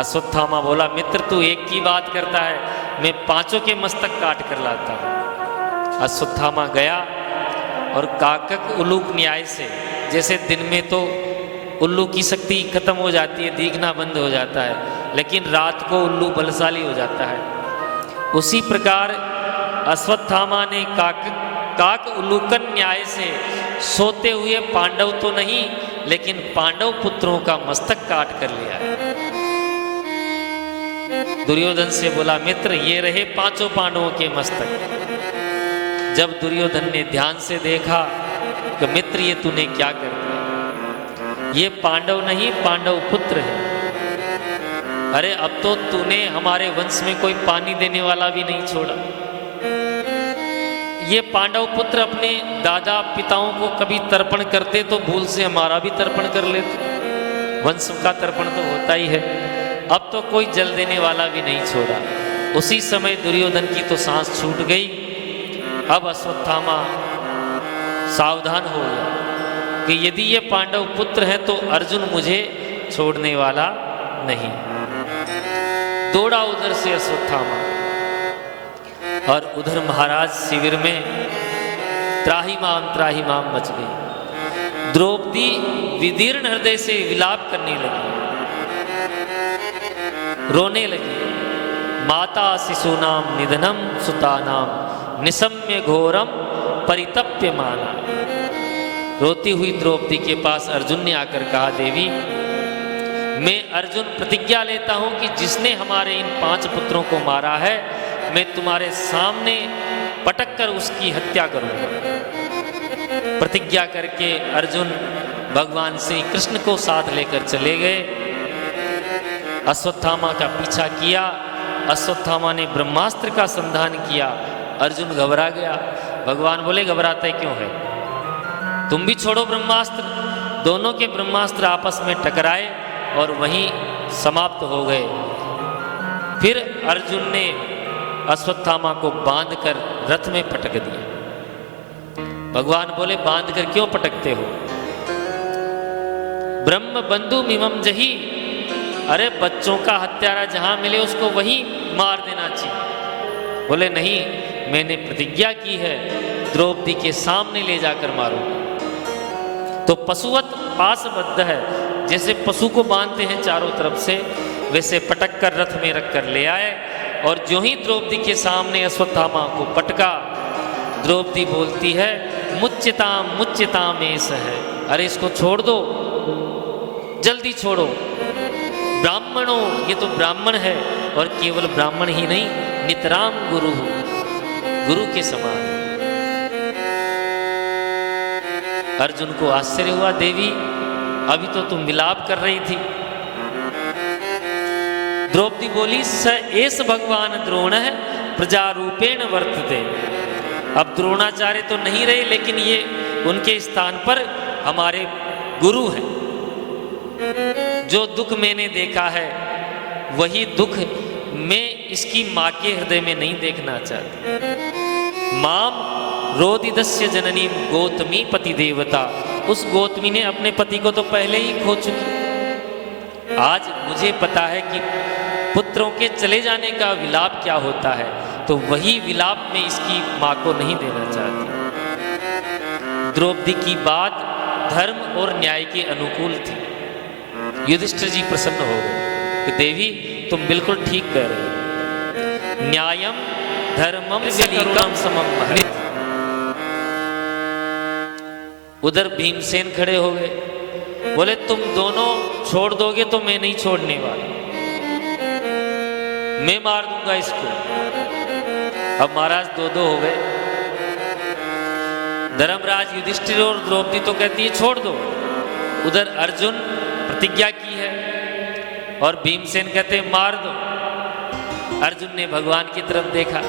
अश्वत्थामा बोला, मित्र तू एक की बात करता है, मैं 5 के मस्तक काट कर लाता हूं। अश्वत्थामा गया और काकक उल्लूक न्याय से, जैसे दिन में तो उल्लू की शक्ति खत्म हो जाती है, दिखना बंद हो जाता है, लेकिन रात को उल्लू बलशाली हो जाता है, उसी प्रकार अश्वत्थामा ने काक उल्लूकन न्याय से सोते हुए पांडव तो नहीं लेकिन पांडव पुत्रों का मस्तक काट कर लिया है। दुर्योधन से बोला, मित्र ये रहे 5 पांडवों के मस्तक। जब दुर्योधन ने ध्यान से देखा कि मित्र ये तूने क्या कर दिया, ये पांडव नहीं पांडव पुत्र है। अरे अब तो तूने हमारे वंश में कोई पानी देने वाला भी नहीं छोड़ा। ये पांडव पुत्र अपने दादा पिताओं को कभी तर्पण करते तो भूल से हमारा भी तर्पण कर लेते, वंश का तर्पण तो होता ही है। अब तो कोई जल देने वाला भी नहीं छोड़ा। उसी समय दुर्योधन की तो सांस छूट गई। अब अश्वत्थामा सावधान हो गया कि यदि ये पांडव पुत्र है तो अर्जुन मुझे छोड़ने वाला नहीं। दौड़ा उधर से अश्वत्थामा, और उधर महाराज शिविर में त्राहिमाम मच गई। द्रौपदी विदीर्ण हृदय से विलाप करने लगी, रोने लगी। माता शिशूनाम निधनम सुतानाम निशम्य घोरम परितप्य माना। रोती हुई द्रौपदी के पास अर्जुन ने आकर कहा, देवी मैं अर्जुन प्रतिज्ञा लेता हूं कि जिसने हमारे इन 5 पुत्रों को मारा है मैं तुम्हारे सामने पटक कर उसकी हत्या करूंगा। प्रतिज्ञा करके अर्जुन भगवान श्री कृष्ण को साथ लेकर चले गए। अश्वत्थामा का पीछा किया। अश्वत्थामा ने ब्रह्मास्त्र का संधान किया। अर्जुन घबरा गया। भगवान बोले, घबराते क्यों है, तुम भी छोड़ो ब्रह्मास्त्र। दोनों के ब्रह्मास्त्र आपस में टकराए और वहीं समाप्त हो गए। फिर अर्जुन ने अश्वत्थामा को बांधकर रथ में पटक दिया। भगवान बोले, बांधकर क्यों पटकते हो? ब्रह्म बंधु मिमम जही, अरे बच्चों का हत्यारा जहां मिले उसको वहीं मार देना चाहिए। बोले नहीं, मैंने प्रतिज्ञा की है द्रौपदी के सामने ले जाकर मारूंगा। तो पशुवत पासबद्ध है, जैसे पशु को बांधते हैं चारों तरफ से, वैसे पटक कर रथ में रख कर ले आए। और जो ही द्रौपदी के सामने अश्वत्थामा को पटका, द्रौपदी बोलती है, मुच्यताम ऐसा है, अरे इसको छोड़ दो, जल्दी छोड़ो। ब्राह्मणों, ये तो ब्राह्मण है, और केवल ब्राह्मण ही नहीं, नितराम गुरु, गुरु के समान। अर्जुन को आश्चर्य हुआ, देवी अभी तो तुम विलाप कर रही थी। द्रौपदी बोली, स एस भगवान द्रोण है प्रजारूपेण वर्तते। अब द्रोणाचार्य तो नहीं रहे, लेकिन ये उनके स्थान पर हमारे गुरु हैं। जो दुख मैंने देखा है वही दुख मैं इसकी माँ के हृदय में नहीं देखना चाहती। माम रोदिदस्य जननी गौतमी पति देवता, उस गौतमी ने अपने पति को तो पहले ही खो चुकी। आज मुझे पता है कि पुत्रों के चले जाने का विलाप क्या होता है, तो वही विलाप मैं इसकी माँ को नहीं देना चाहती। द्रौपदी की बात धर्म और न्याय के अनुकूल थी। युधिष्ठिर जी प्रसन्न हो गए कि देवी तुम बिल्कुल ठीक कह रहे हो। न्यायम धर्मम विलीकम समम महत्। उधर भीमसेन खड़े हो गए, बोले तुम दोनों छोड़ दोगे तो मैं नहीं छोड़ने वाला, मैं मार दूंगा इसको। अब महाराज दो दो हो गए। धर्मराज युधिष्ठिर और द्रौपदी तो कहती है छोड़ दो, उधर अर्जुन प्रतिज्ञा की है और भीमसेन कहते हैं मार दो। अर्जुन ने भगवान की तरफ देखा,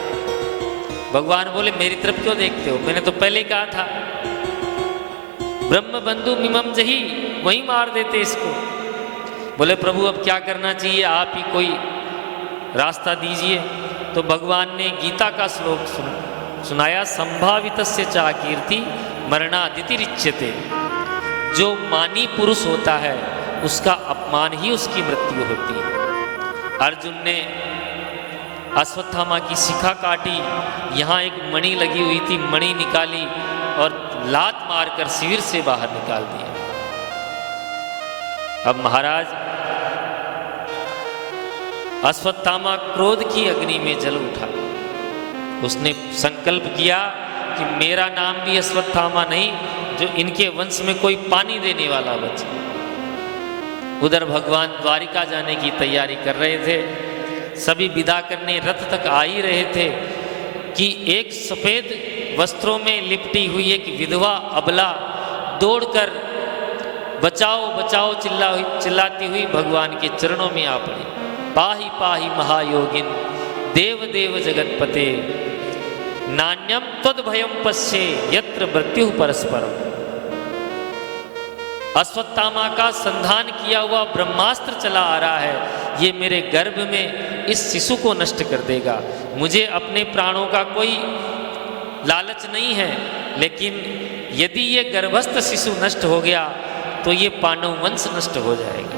भगवान बोले मेरी तरफ क्यों देखते हो, मैंने तो पहले कहा था ब्रह्म बंधु मिमम जही, वहीं मार देते इसको। बोले प्रभु अब क्या करना चाहिए, आप ही कोई रास्ता दीजिए। तो भगवान ने गीता का श्लोक सुनाया, संभावितस्य चा कीर्ति मरणादितिरिच्यते। जो मानी पुरुष होता है उसका अपमान ही उसकी मृत्यु होती है। अर्जुन ने अश्वत्थामा की शिखा काटी, यहाँ एक मणि लगी हुई थी, मणि निकाली और लात मारकर शिविर से बाहर निकाल दिया। अब महाराज अश्वत्थामा क्रोध की अग्नि में जल उठा। उसने संकल्प किया कि मेरा नाम भी अश्वत्थामा नहीं, जो इनके वंश में कोई पानी देने वाला बचे। उधर भगवान द्वारिका जाने की तैयारी कर रहे थे, सभी विदा करने रथ तक आ ही रहे थे कि एक सफेद वस्त्रों में लिपटी हुई एक विधवा अबला दौड़कर बचाओ बचाओ चिल्लाती हुई भगवान के चरणों में आ पड़ी। पाहि पाहि महायोगिन देव देव जगतपते, नान्यम त्वद्भयं पश्ये यत्र मृत्यु परस्परम। अश्वत्थामा का संधान किया हुआ ब्रह्मास्त्र चला आ रहा है, ये मेरे गर्भ में इस शिशु को नष्ट कर देगा। मुझे अपने प्राणों का कोई लालच नहीं है, लेकिन यदि ये गर्भस्थ शिशु नष्ट हो गया तो ये पांडव वंश नष्ट हो जाएगा।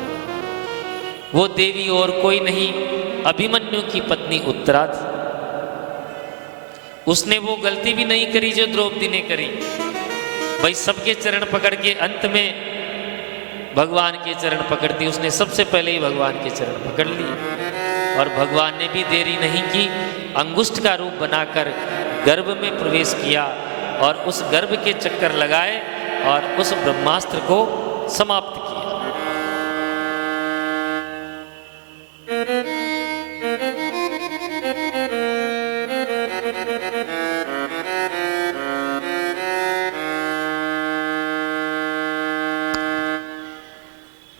वो देवी और कोई नहीं, अभिमन्यु की पत्नी उत्तरा थी। उसने वो गलती भी नहीं करी जो द्रौपदी ने करी। भाई सबके चरण पकड़ के अंत में भगवान के चरण पकड़ती, उसने सबसे पहले ही भगवान के चरण पकड़ लिए और भगवान ने भी देरी नहीं की, अंगुष्ठ का रूप बनाकर गर्भ में प्रवेश किया और उस गर्भ के चक्कर लगाए और उस ब्रह्मास्त्र को समाप्त किया।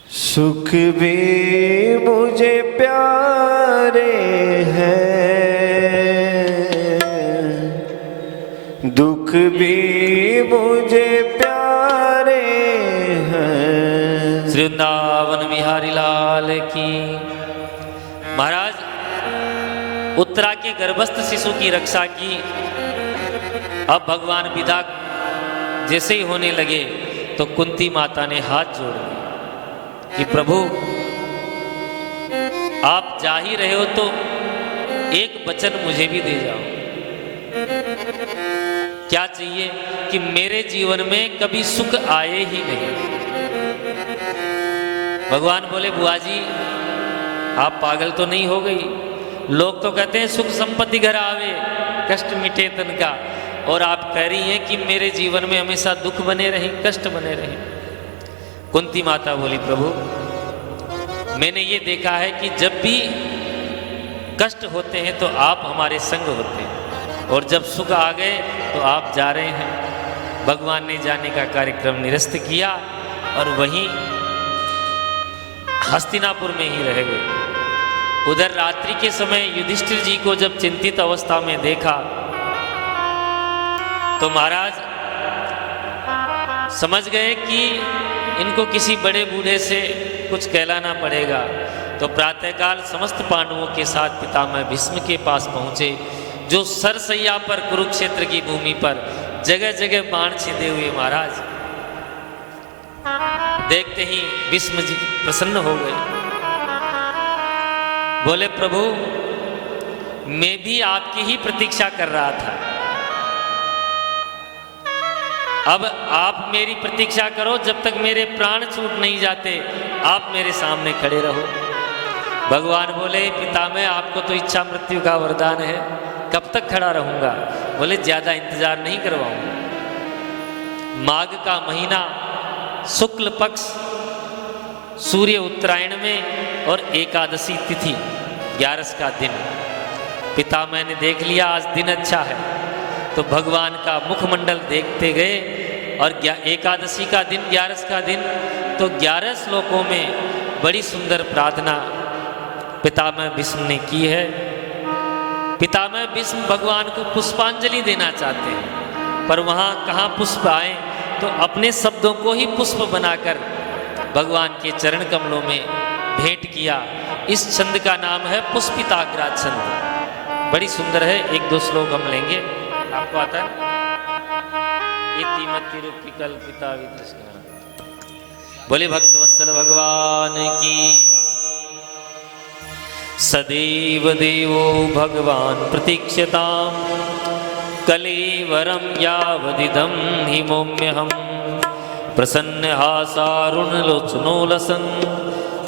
सुख भी मुझे प्यारे हैं, दुख भी मुझे प्यारे हैं। श्री वृंदावन बिहारी लाल की। महाराज उत्तरा के गर्भस्थ शिशु की रक्षा की। अब भगवान विदा जैसे ही होने लगे तो कुंती माता ने हाथ जोड़ दिए कि प्रभु आप जा ही रहे हो तो एक वचन मुझे भी दे जाओ। क्या चाहिए कि मेरे जीवन में कभी सुख आए ही नहीं। भगवान बोले बुआ जी आप पागल तो नहीं हो गई, लोग तो कहते हैं सुख संपत्ति घर आवे कष्ट मिटे तन का, और आप कह रही हैं कि मेरे जीवन में हमेशा दुख बने रहे, कष्ट बने रहे। कुंती माता बोली प्रभु मैंने ये देखा है कि जब भी कष्ट होते हैं तो आप हमारे संग होते हैं, और जब सुख आ गए तो आप जा रहे हैं। भगवान ने जाने का कार्यक्रम निरस्त किया और वहीं हस्तिनापुर में ही रह गए। उधर रात्रि के समय युधिष्ठिर जी को जब चिंतित अवस्था में देखा तो महाराज समझ गए कि इनको किसी बड़े बूढ़े से कुछ कहलाना पड़ेगा। तो प्रातःकाल समस्त पांडवों के साथ पितामह भीष्म के पास पहुंचे, जो सरसैया पर कुरुक्षेत्र की भूमि पर जगह जगह बाण छिदे हुए। महाराज देखते ही भीष्म जी प्रसन्न हो गए, बोले प्रभु मैं भी आपकी ही प्रतीक्षा कर रहा था, अब आप मेरी प्रतीक्षा करो, जब तक मेरे प्राण छूट नहीं जाते आप मेरे सामने खड़े रहो। भगवान बोले पितामह आपको तो इच्छा मृत्यु का वरदान है, कब तक खड़ा रहूंगा? बोले ज्यादा इंतजार नहीं करवाऊंगा। माघ का महीना शुक्ल पक्ष सूर्य उत्तरायण में और एकादशी तिथि 11 का दिन, पितामह ने देख लिया आज दिन अच्छा है, तो भगवान का मुखमंडल देखते गए और एकादशी का दिन 11 का दिन, तो 11 श्लोकों में बड़ी सुंदर प्रार्थना पितामह भीष्म ने की है। पितामह भीष्म भगवान को पुष्पांजलि देना चाहते हैं, पर वहाँ कहाँ पुष्प आए, तो अपने शब्दों को ही पुष्प बनाकर भगवान के चरण कमलों में भेंट किया। इस छंद का नाम है पुष्पिताग्रा छंद, बड़ी सुंदर है। 1-2 श्लोक हम लेंगे, आपको आता है? इतिमति रूपी कल्पिता वितृष्णा। बोले भक्तवत्सल भगवान की। सदैव देवो भगवान प्रतीक्ष्यताम् कलेवरं यावदिदं हि मौम्यहम् प्रसन्नहासारुणलोचनो लसन्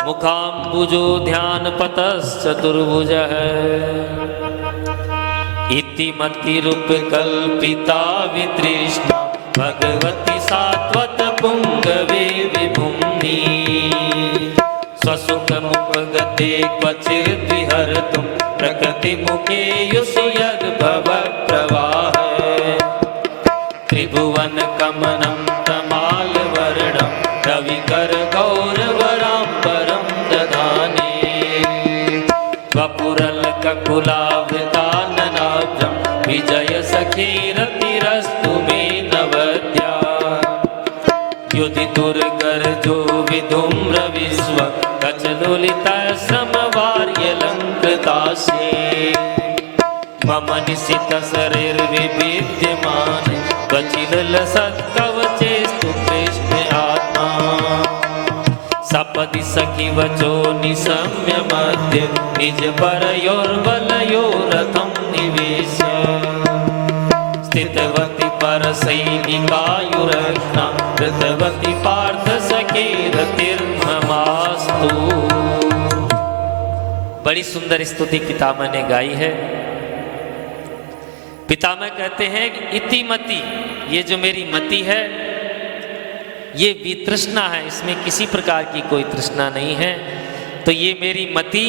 मुखाम्बुजो ध्यानपतश्चतुर्भुजः इति मतिरूपकल्पिता वितृष्णा भगवती सात्वत पुंगवे विभुम्नि स्वसुखमुपगते क्वचिद्विहर्तुं प्रकृतिमुखे युष्यद्भव प्रवाह त्रिभुवनकमनं तमालवर्णं रविकर गौरवराम्बरं दधाने वपुरलककुलावृताननाब्जं विजयसखीरतिरस्तु मे नवद्या युधि दुर्गर्जो विधूम्रविश्व कचलुलितश्रमवार्यलङ्कृतास्ये मम निशितशरीर्विविद्यमान त्वचिलसत्कवचेस्तु कृष्ण आत्मा सपदि सखिवचो निशम्य मध्य निजपरयोर्वलयोरथं निवेश्य स्थितवती परसैनिकायुरत्ना कृतवती पार्थ सखेरतिर्ममास्तु। बड़ी सुंदर स्तुति पितामह ने गाई है। पितामह कहते हैं कि इतिमति, ये जो मेरी मति है ये वितृष्णा है, इसमें किसी प्रकार की कोई तृष्णा नहीं है, तो ये मेरी मति,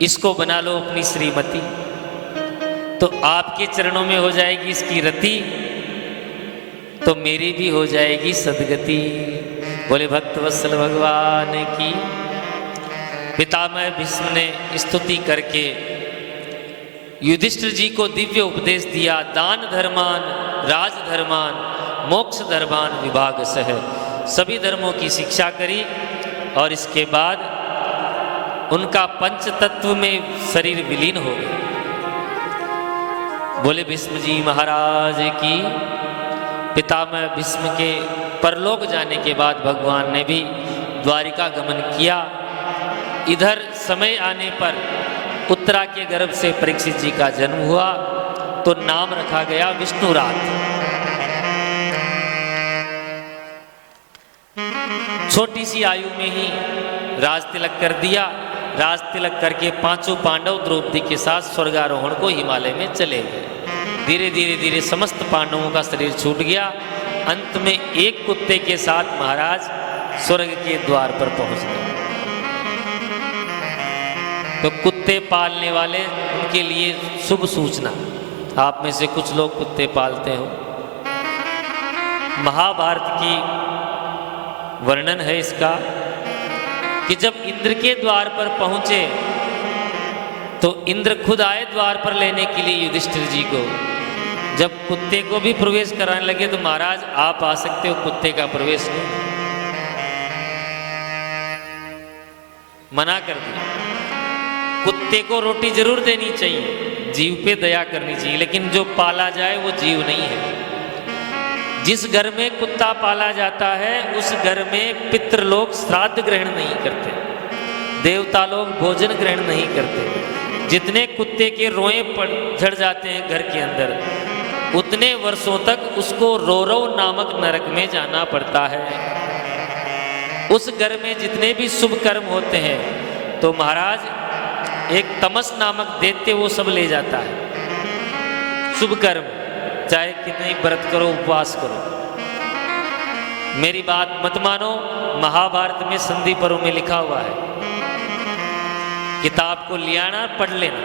इसको बना लो अपनी श्रीमती, तो आपके चरणों में हो जाएगी इसकी रति, तो मेरी भी हो जाएगी सदगति। बोले भक्तवत्सल भगवान की। पितामह भीष्म ने स्तुति करके युधिष्ठिर जी को दिव्य उपदेश दिया। दान धर्मान राजधर्मान मोक्ष धर्मान विभाग सह, सभी धर्मों की शिक्षा करी और इसके बाद उनका पंच तत्व में शरीर विलीन हो गया। बोले भीष्म जी महाराज की। पितामह भीष्म के परलोक जाने के बाद भगवान ने भी द्वारिका गमन किया। इधर समय आने पर उत्तरा के गर्भ से परीक्षित जी का जन्म हुआ, तो नाम रखा गया विष्णुरात। छोटी सी आयु में ही राज तिलक कर दिया। राज तिलक करके 5 पांडव द्रौपदी के साथ स्वर्गारोहण को हिमालय में चले गए। धीरे धीरे धीरे समस्त पांडवों का शरीर छूट गया। अंत में एक कुत्ते के साथ महाराज स्वर्ग के द्वार पर पहुंच गए। तो कुत्ते पालने वाले उनके लिए शुभ सूचना। आप में से कुछ लोग कुत्ते पालते हो। महाभारत की वर्णन है इसका कि जब इंद्र के द्वार पर पहुंचे तो इंद्र खुद आए द्वार पर लेने के लिए युधिष्ठिर जी को। जब कुत्ते को भी प्रवेश कराने लगे तो महाराज आप आ सकते हो, कुत्ते का प्रवेश नहीं, मना कर दिया। कुत्ते को रोटी जरूर देनी चाहिए, जीव पे दया करनी चाहिए, लेकिन जो पाला जाए वो जीव नहीं है। जिस घर में कुत्ता पाला जाता है उस घर में पितृलोक श्राद्ध ग्रहण नहीं करते, देवता लोग भोजन ग्रहण नहीं करते। जितने कुत्ते के रोए झड़ जाते हैं घर के अंदर, उतने वर्षों तक उसको रोरव नामक नरक में जाना पड़ता है। उस घर में जितने भी शुभ कर्म होते हैं तो महाराज एक तमस नामक दैत्य वो सब ले जाता है। शुभ कर्म चाहे कितने ही व्रत करो, उपवास करो, मेरी बात मत मानो। महाभारत में संधि पर्व में लिखा हुआ है, किताब को ले आना, पढ़ लेना।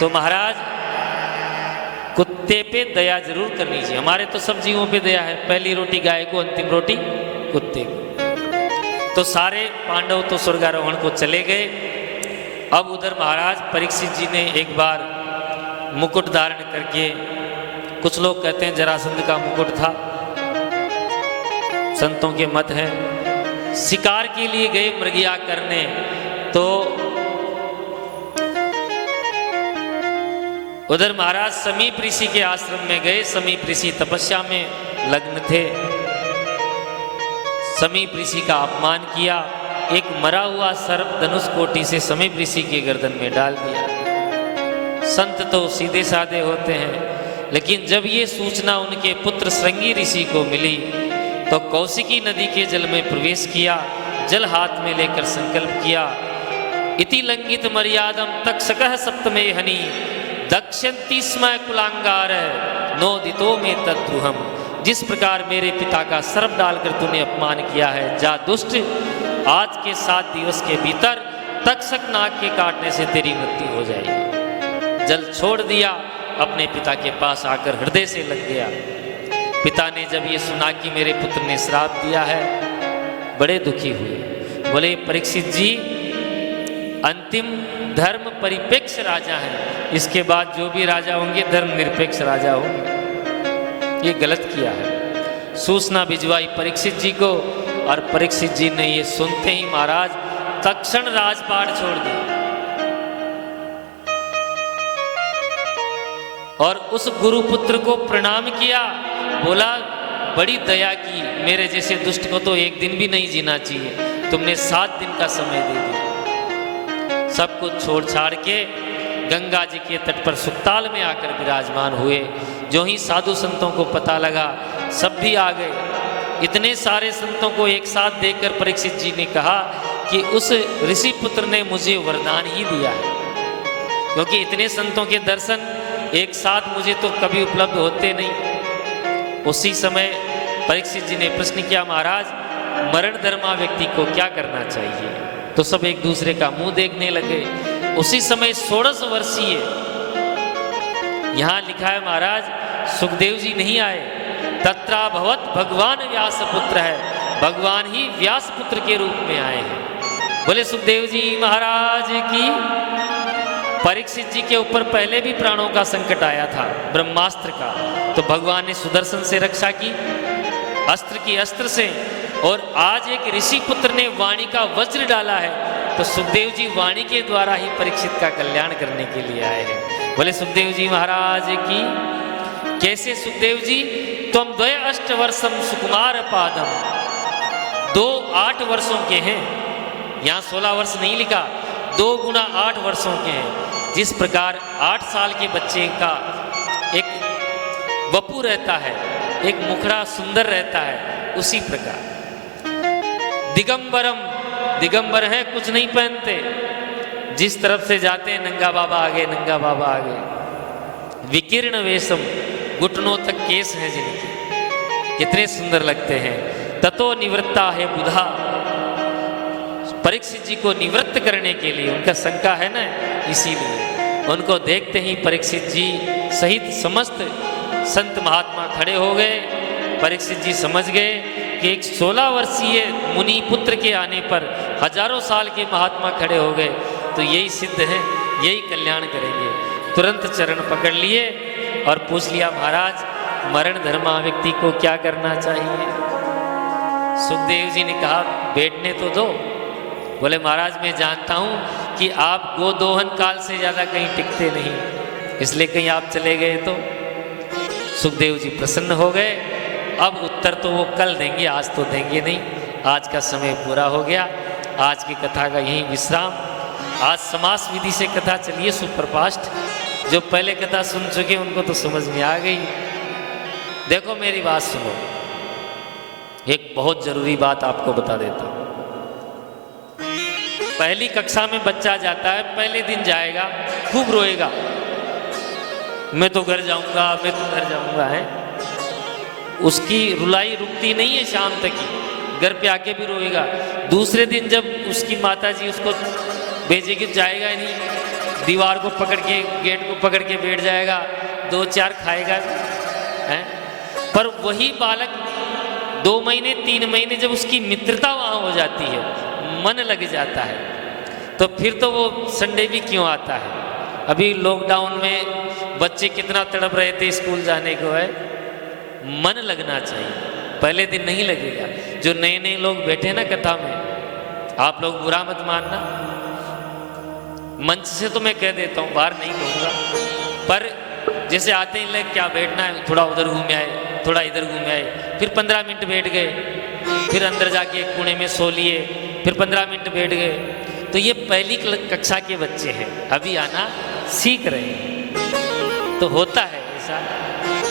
तो महाराज कुत्ते पे दया जरूर करनी चाहिए। हमारे तो सब जीवों पे दया है, पहली रोटी गाय को, अंतिम रोटी कुत्ते को। तो सारे पांडव तो स्वर्गारोहण को चले गए। अब उधर महाराज परीक्षित जी ने एक बार मुकुट धारण करके, कुछ लोग कहते हैं जरासंध का मुकुट था, संतों के मत है, शिकार के लिए गए मृगया करने। तो उधर महाराज समीप ऋषि के आश्रम में गए। समीप ऋषि तपस्या में लग्न थे। समीप ऋषि का अपमान किया। एक मरा हुआ सर्प धनुष कोटि से समीप ऋषि के गर्दन में डाल दिया। संत तो सीधे साधे होते हैं, लेकिन जब ये सूचना उनके पुत्र श्रृंगी ऋषि को मिली तो कौशिकी नदी के जल में प्रवेश किया। जल हाथ में लेकर संकल्प किया, इति लंघित मर्यादम तक्षकः सप्तमे हनि दक्षयन्ति स्म कुलांगार नोदितो में तद्रुहम। जिस प्रकार मेरे पिता का सर्प डालकर तूने अपमान किया है, जा दुष्ट, आज के 7 दिवस के भीतर तक्षक नाग के काटने से तेरी मृत्यु हो जाएगी। जल छोड़ दिया, अपने पिता के पास आकर हृदय से लग गया। पिता ने जब ये सुना कि मेरे पुत्र ने श्राप दिया है, बड़े दुखी हुए। बोले परीक्षित जी, अंतिम धर्म परिपेक्ष राजा हैं, इसके बाद जो भी राजा होंगे धर्म निरपेक्ष राजा होंगे। ये गलत किया है। सूचना भिजवाई परीक्षित जी को, और परीक्षित जी ने ये सुनते ही महाराज तक्षण राजपाट छोड़ दी और उस गुरुपुत्र को प्रणाम किया। बोला बड़ी दया की, मेरे जैसे दुष्ट को तो एक दिन भी नहीं जीना चाहिए, तुमने 7 दिन का समय दे दिया। सब कुछ छोड़ छाड़ के गंगा जी के तट पर सुक्ताल में आकर विराजमान हुए। जो ही साधु संतों को पता लगा, सब भी आ गए। इतने सारे संतों को एक साथ देखकर परीक्षित जी ने कहा कि उस ऋषि पुत्र ने मुझे वरदान ही दिया है, क्योंकि इतने संतों के दर्शन एक साथ मुझे तो कभी उपलब्ध होते नहीं। उसी समय परीक्षित जी ने प्रश्न किया, महाराज मरण धर्मा व्यक्ति को क्या करना चाहिए? तो सब एक दूसरे का मुंह देखने लगे। उसी समय 16 वर्षीय, यहां लिखा है महाराज सुखदेव जी नहीं आए, तत्रा भवत भगवान व्यास पुत्र है, भगवान ही व्यास पुत्र के रूप में आए हैं। बोले सुखदेव जी महाराज की। परीक्षित जी के ऊपर पहले भी प्राणों का संकट आया था, ब्रह्मास्त्र का, तो भगवान ने सुदर्शन से रक्षा की, अस्त्र की अस्त्र से। और आज एक ऋषि पुत्र ने वाणी का वज्र डाला है, तो सुखदेव जी वाणी के द्वारा ही परीक्षित का कल्याण करने के लिए आए हैं। बोले सुखदेव जी महाराज की। कैसे सुखदेव जी? तुम 2 अष्ट वर्षम सुकुमार पादम, 2 8 वर्षों के हैं। यहाँ 16 वर्ष नहीं लिखा, 2 गुना 8 वर्षों के हैं। जिस प्रकार 8 साल के बच्चे का एक वपु रहता है, एक मुखड़ा सुंदर रहता है, उसी प्रकार दिगंबरम, दिगंबर है, कुछ नहीं पहनते, जिस तरफ से जाते हैं नंगा बाबा आगे, नंगा बाबा आगे। विकीर्ण वेशम, घुटनों तक केस हैं जिनके, कितने सुंदर लगते हैं। ततो निवृत्ता है बुधा, परीक्षित जी को निवृत्त करने के लिए, उनका शंका है ना, इसीलिए उनको देखते ही परीक्षित जी सहित समस्त संत महात्मा खड़े हो गए। परीक्षित जी समझ गए कि एक 16 वर्षीय मुनि पुत्र के आने पर हजारों साल के महात्मा खड़े हो गए, तो यही सिद्ध है, यही कल्याण करेंगे। तुरंत चरण पकड़ लिए और पूछ लिया, महाराज मरण धर्मा व्यक्ति को क्या करना चाहिए? सुखदेव जी ने कहा, बैठने तो दो। बोले महाराज मैं जानता हूं कि आप गोदोहन काल से ज्यादा कहीं टिकते नहीं, इसलिए कहीं आप चले गए। तो सुखदेव जी प्रसन्न हो गए। अब उत्तर तो वो कल देंगे, आज तो देंगे नहीं। आज का समय पूरा हो गया, आज की कथा का यही विश्राम। आज समास विधि से कथा चलिए सुप्रभाष्ट। जो पहले कथा सुन चुके उनको तो समझ में आ गई। देखो मेरी बात सुनो, एक बहुत जरूरी बात आपको बता देता हूं। पहली कक्षा में बच्चा जाता है, पहले दिन जाएगा, खूब रोएगा, मैं तो घर जाऊंगा, मैं तो घर जाऊंगा, है। उसकी रुलाई रुकती नहीं है शाम तक ही, घर पे आके भी रोएगा। दूसरे दिन जब उसकी माता जी उसको भेजेगी, जाएगा ही नहीं, दीवार को पकड़ के, गेट को पकड़ के बैठ जाएगा, 2-4 खाएगा, है। पर वही बालक 2 महीने 3 महीने जब उसकी मित्रता वहाँ हो जाती है, मन लग जाता है, तो फिर तो वो संडे भी क्यों आता है। अभी लॉकडाउन में बच्चे कितना तड़प रहे थे स्कूल जाने को, है। मन लगना चाहिए, पहले दिन नहीं लगेगा। जो नए नए लोग बैठे ना कथा में, आप लोग बुरा मत मानना, मंच से तो मैं कह देता हूँ, बाहर नहीं कहूँगा, पर जैसे आते ही लग क्या बैठना है, थोड़ा उधर घूम आए, थोड़ा इधर घूम आए, फिर 15 मिनट बैठ गए, फिर अंदर जाके एक कोने में सो लिए, फिर 15 मिनट बैठ गए। तो ये पहली कक्षा के बच्चे हैं, अभी आना सीख रहे हैं, तो होता है ऐसा।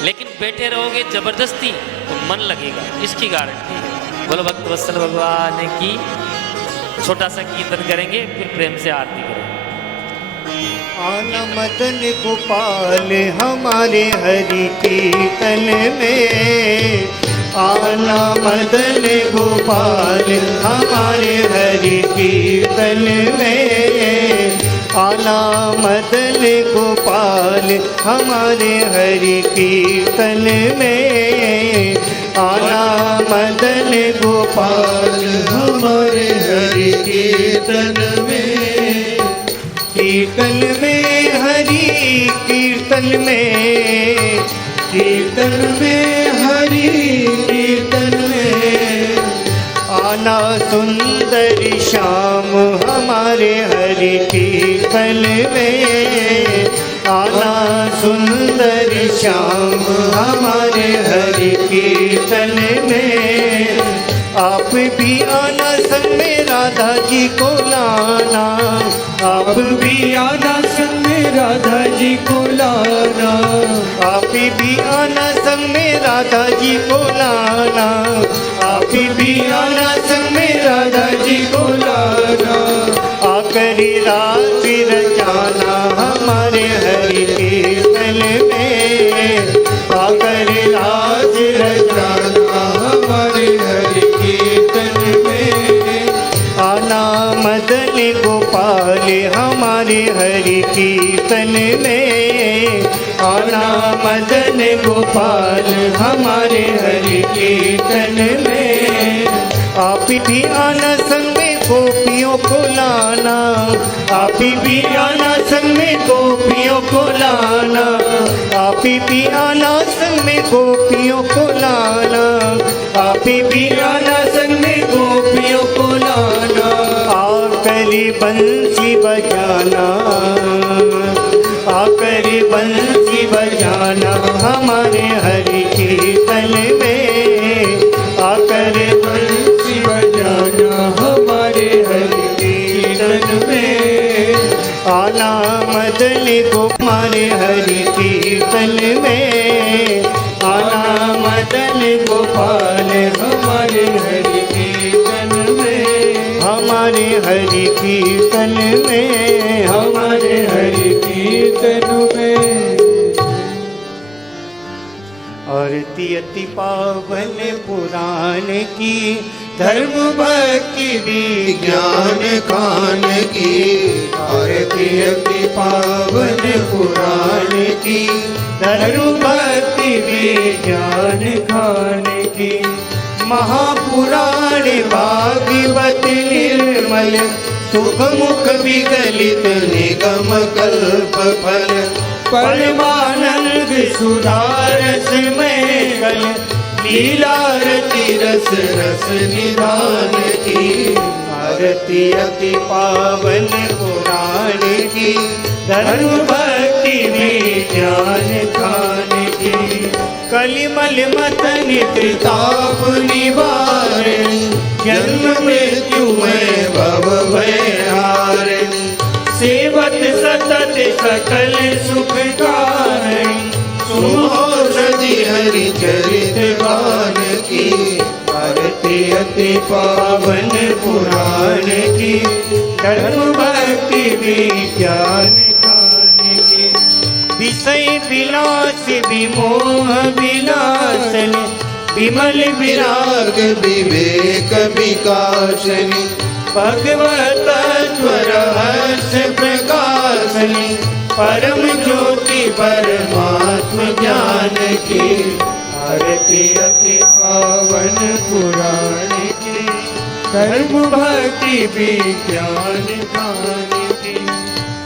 लेकिन बैठे रहोगे जबरदस्ती तो मन लगेगा, इसकी गारंटी है। बोलो भक्त वत्सल भगवान की। छोटा सा कीर्तन करेंगे, फिर प्रेम से आरती करेंगे। आना मदन गोपाल हमारे हरि कीर्तन में, आना मदन गोपाल हमारे हरि कीर्तन में, आना मदन गोपाल हमारे हरि कीर्तन में, आना मदन गोपाल हमारे हरि कीर्तन में, कीर्तन में हरि कीर्तन में, कीर्तन में हरि कीर्तन में, आना सुंदर श्याम हमारे हरि कीर्तन में, आना सुंदर श्याम हमारे हरि कीर्तन में, आप भी आना संग में राधा जी को लाना, आप भी आना संग में राधा जी को लाना, आप भी आना संग में राधा जी को लाना, आप भी आना संग में राधा जी को लाना, आकर रात रचाना हमारे हरि कीर्तन में, आकर रात रचाना हमारे हरि कीर्तन में, आना मदन गोपाल हमारे हरि कीर्तन में, आना मदन गोपाल हमारे हरि कीर्तन में, आप भी आना संग में गोपियों को लाना, आप भी आना संग में गोपियों को लाना, आप भी आना संग में गोपियों को लाना, आप भी आना संग में गोपियों को लाना, आकर बंसी बजाना, आकर बंसी बजाना हमारे हरि कीर्तन में, आकर बंसी बजाना हमारे हरि कीर्तन में, आना मदन गोपाल हरि कीर्तन में, आना मदन गोपाल हमारे हरि कीर्तन में, हमारे हरि कीर्तन में, हमारे हरि कीर्तन में। आरती अति पावन पुराण की, धर्म भक्ति विज्ञान खान की, आरती अति पावन पुराण की, धर्म भक्ति विज्ञान खान की, महापुराण भागवत निर्मल, सुख मुख विगलित निगम कल्प फल, परमानंद सुधारस में गल, लीला रति रस रस निधान की, आरती अति पावन पुराण की, धर्म भक्ति विज्ञान खान की, कलिमल मथन त्रिताप निवारण, जन्म मृत्यु में भव भय हारण, सेवत सतत सकल सुख कारण, सुनो सदी हरि चरित गान की, आरती अति पावन पुराण की धर्म भक्ति विज्ञान गान की विषय विलास विमोह विनाशनि विमल विराग विवेक विकासनि भगवत रहस्य प्रकाशनि परम ज्योति परमात्म ज्ञान की आरती अति पावन पुराण की धर्म भक्ति विज्ञान गान की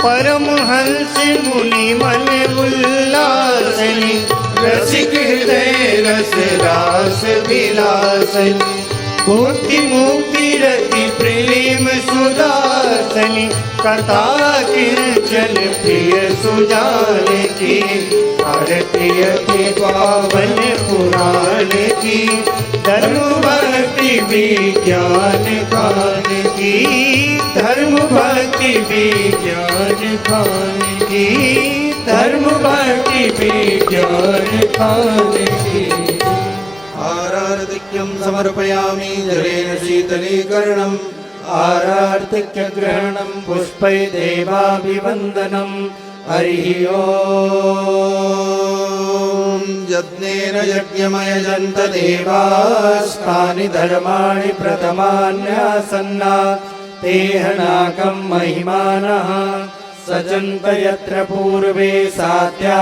परम हंस मुनि मन उल्लासनि रसिक हृदय रस रास विलासनि मुक्ति मुक्ति रति प्रेम सुदासनि कथा कीर्तन प्रिय सुजान की आरती अति पावन पुराण की धर्म भक्ति विज्ञान गान की धर्म भक्ति विज्ञान गान की धर्म भक्ति विज्ञान गान की आरार्तिक्यं समर्पयामि जलेन शीतलीकरणम् आरार्तिक्यग्रहणं पुष्पै देवाभिवन्दनं हरिः ओम् यज्ञेन यज्ञमयजन्त देवास्तानि धर्माणि प्रथमान्यासन्ना तेहनाकं महिमानः सजन्त यत्र पूर्वे सात्या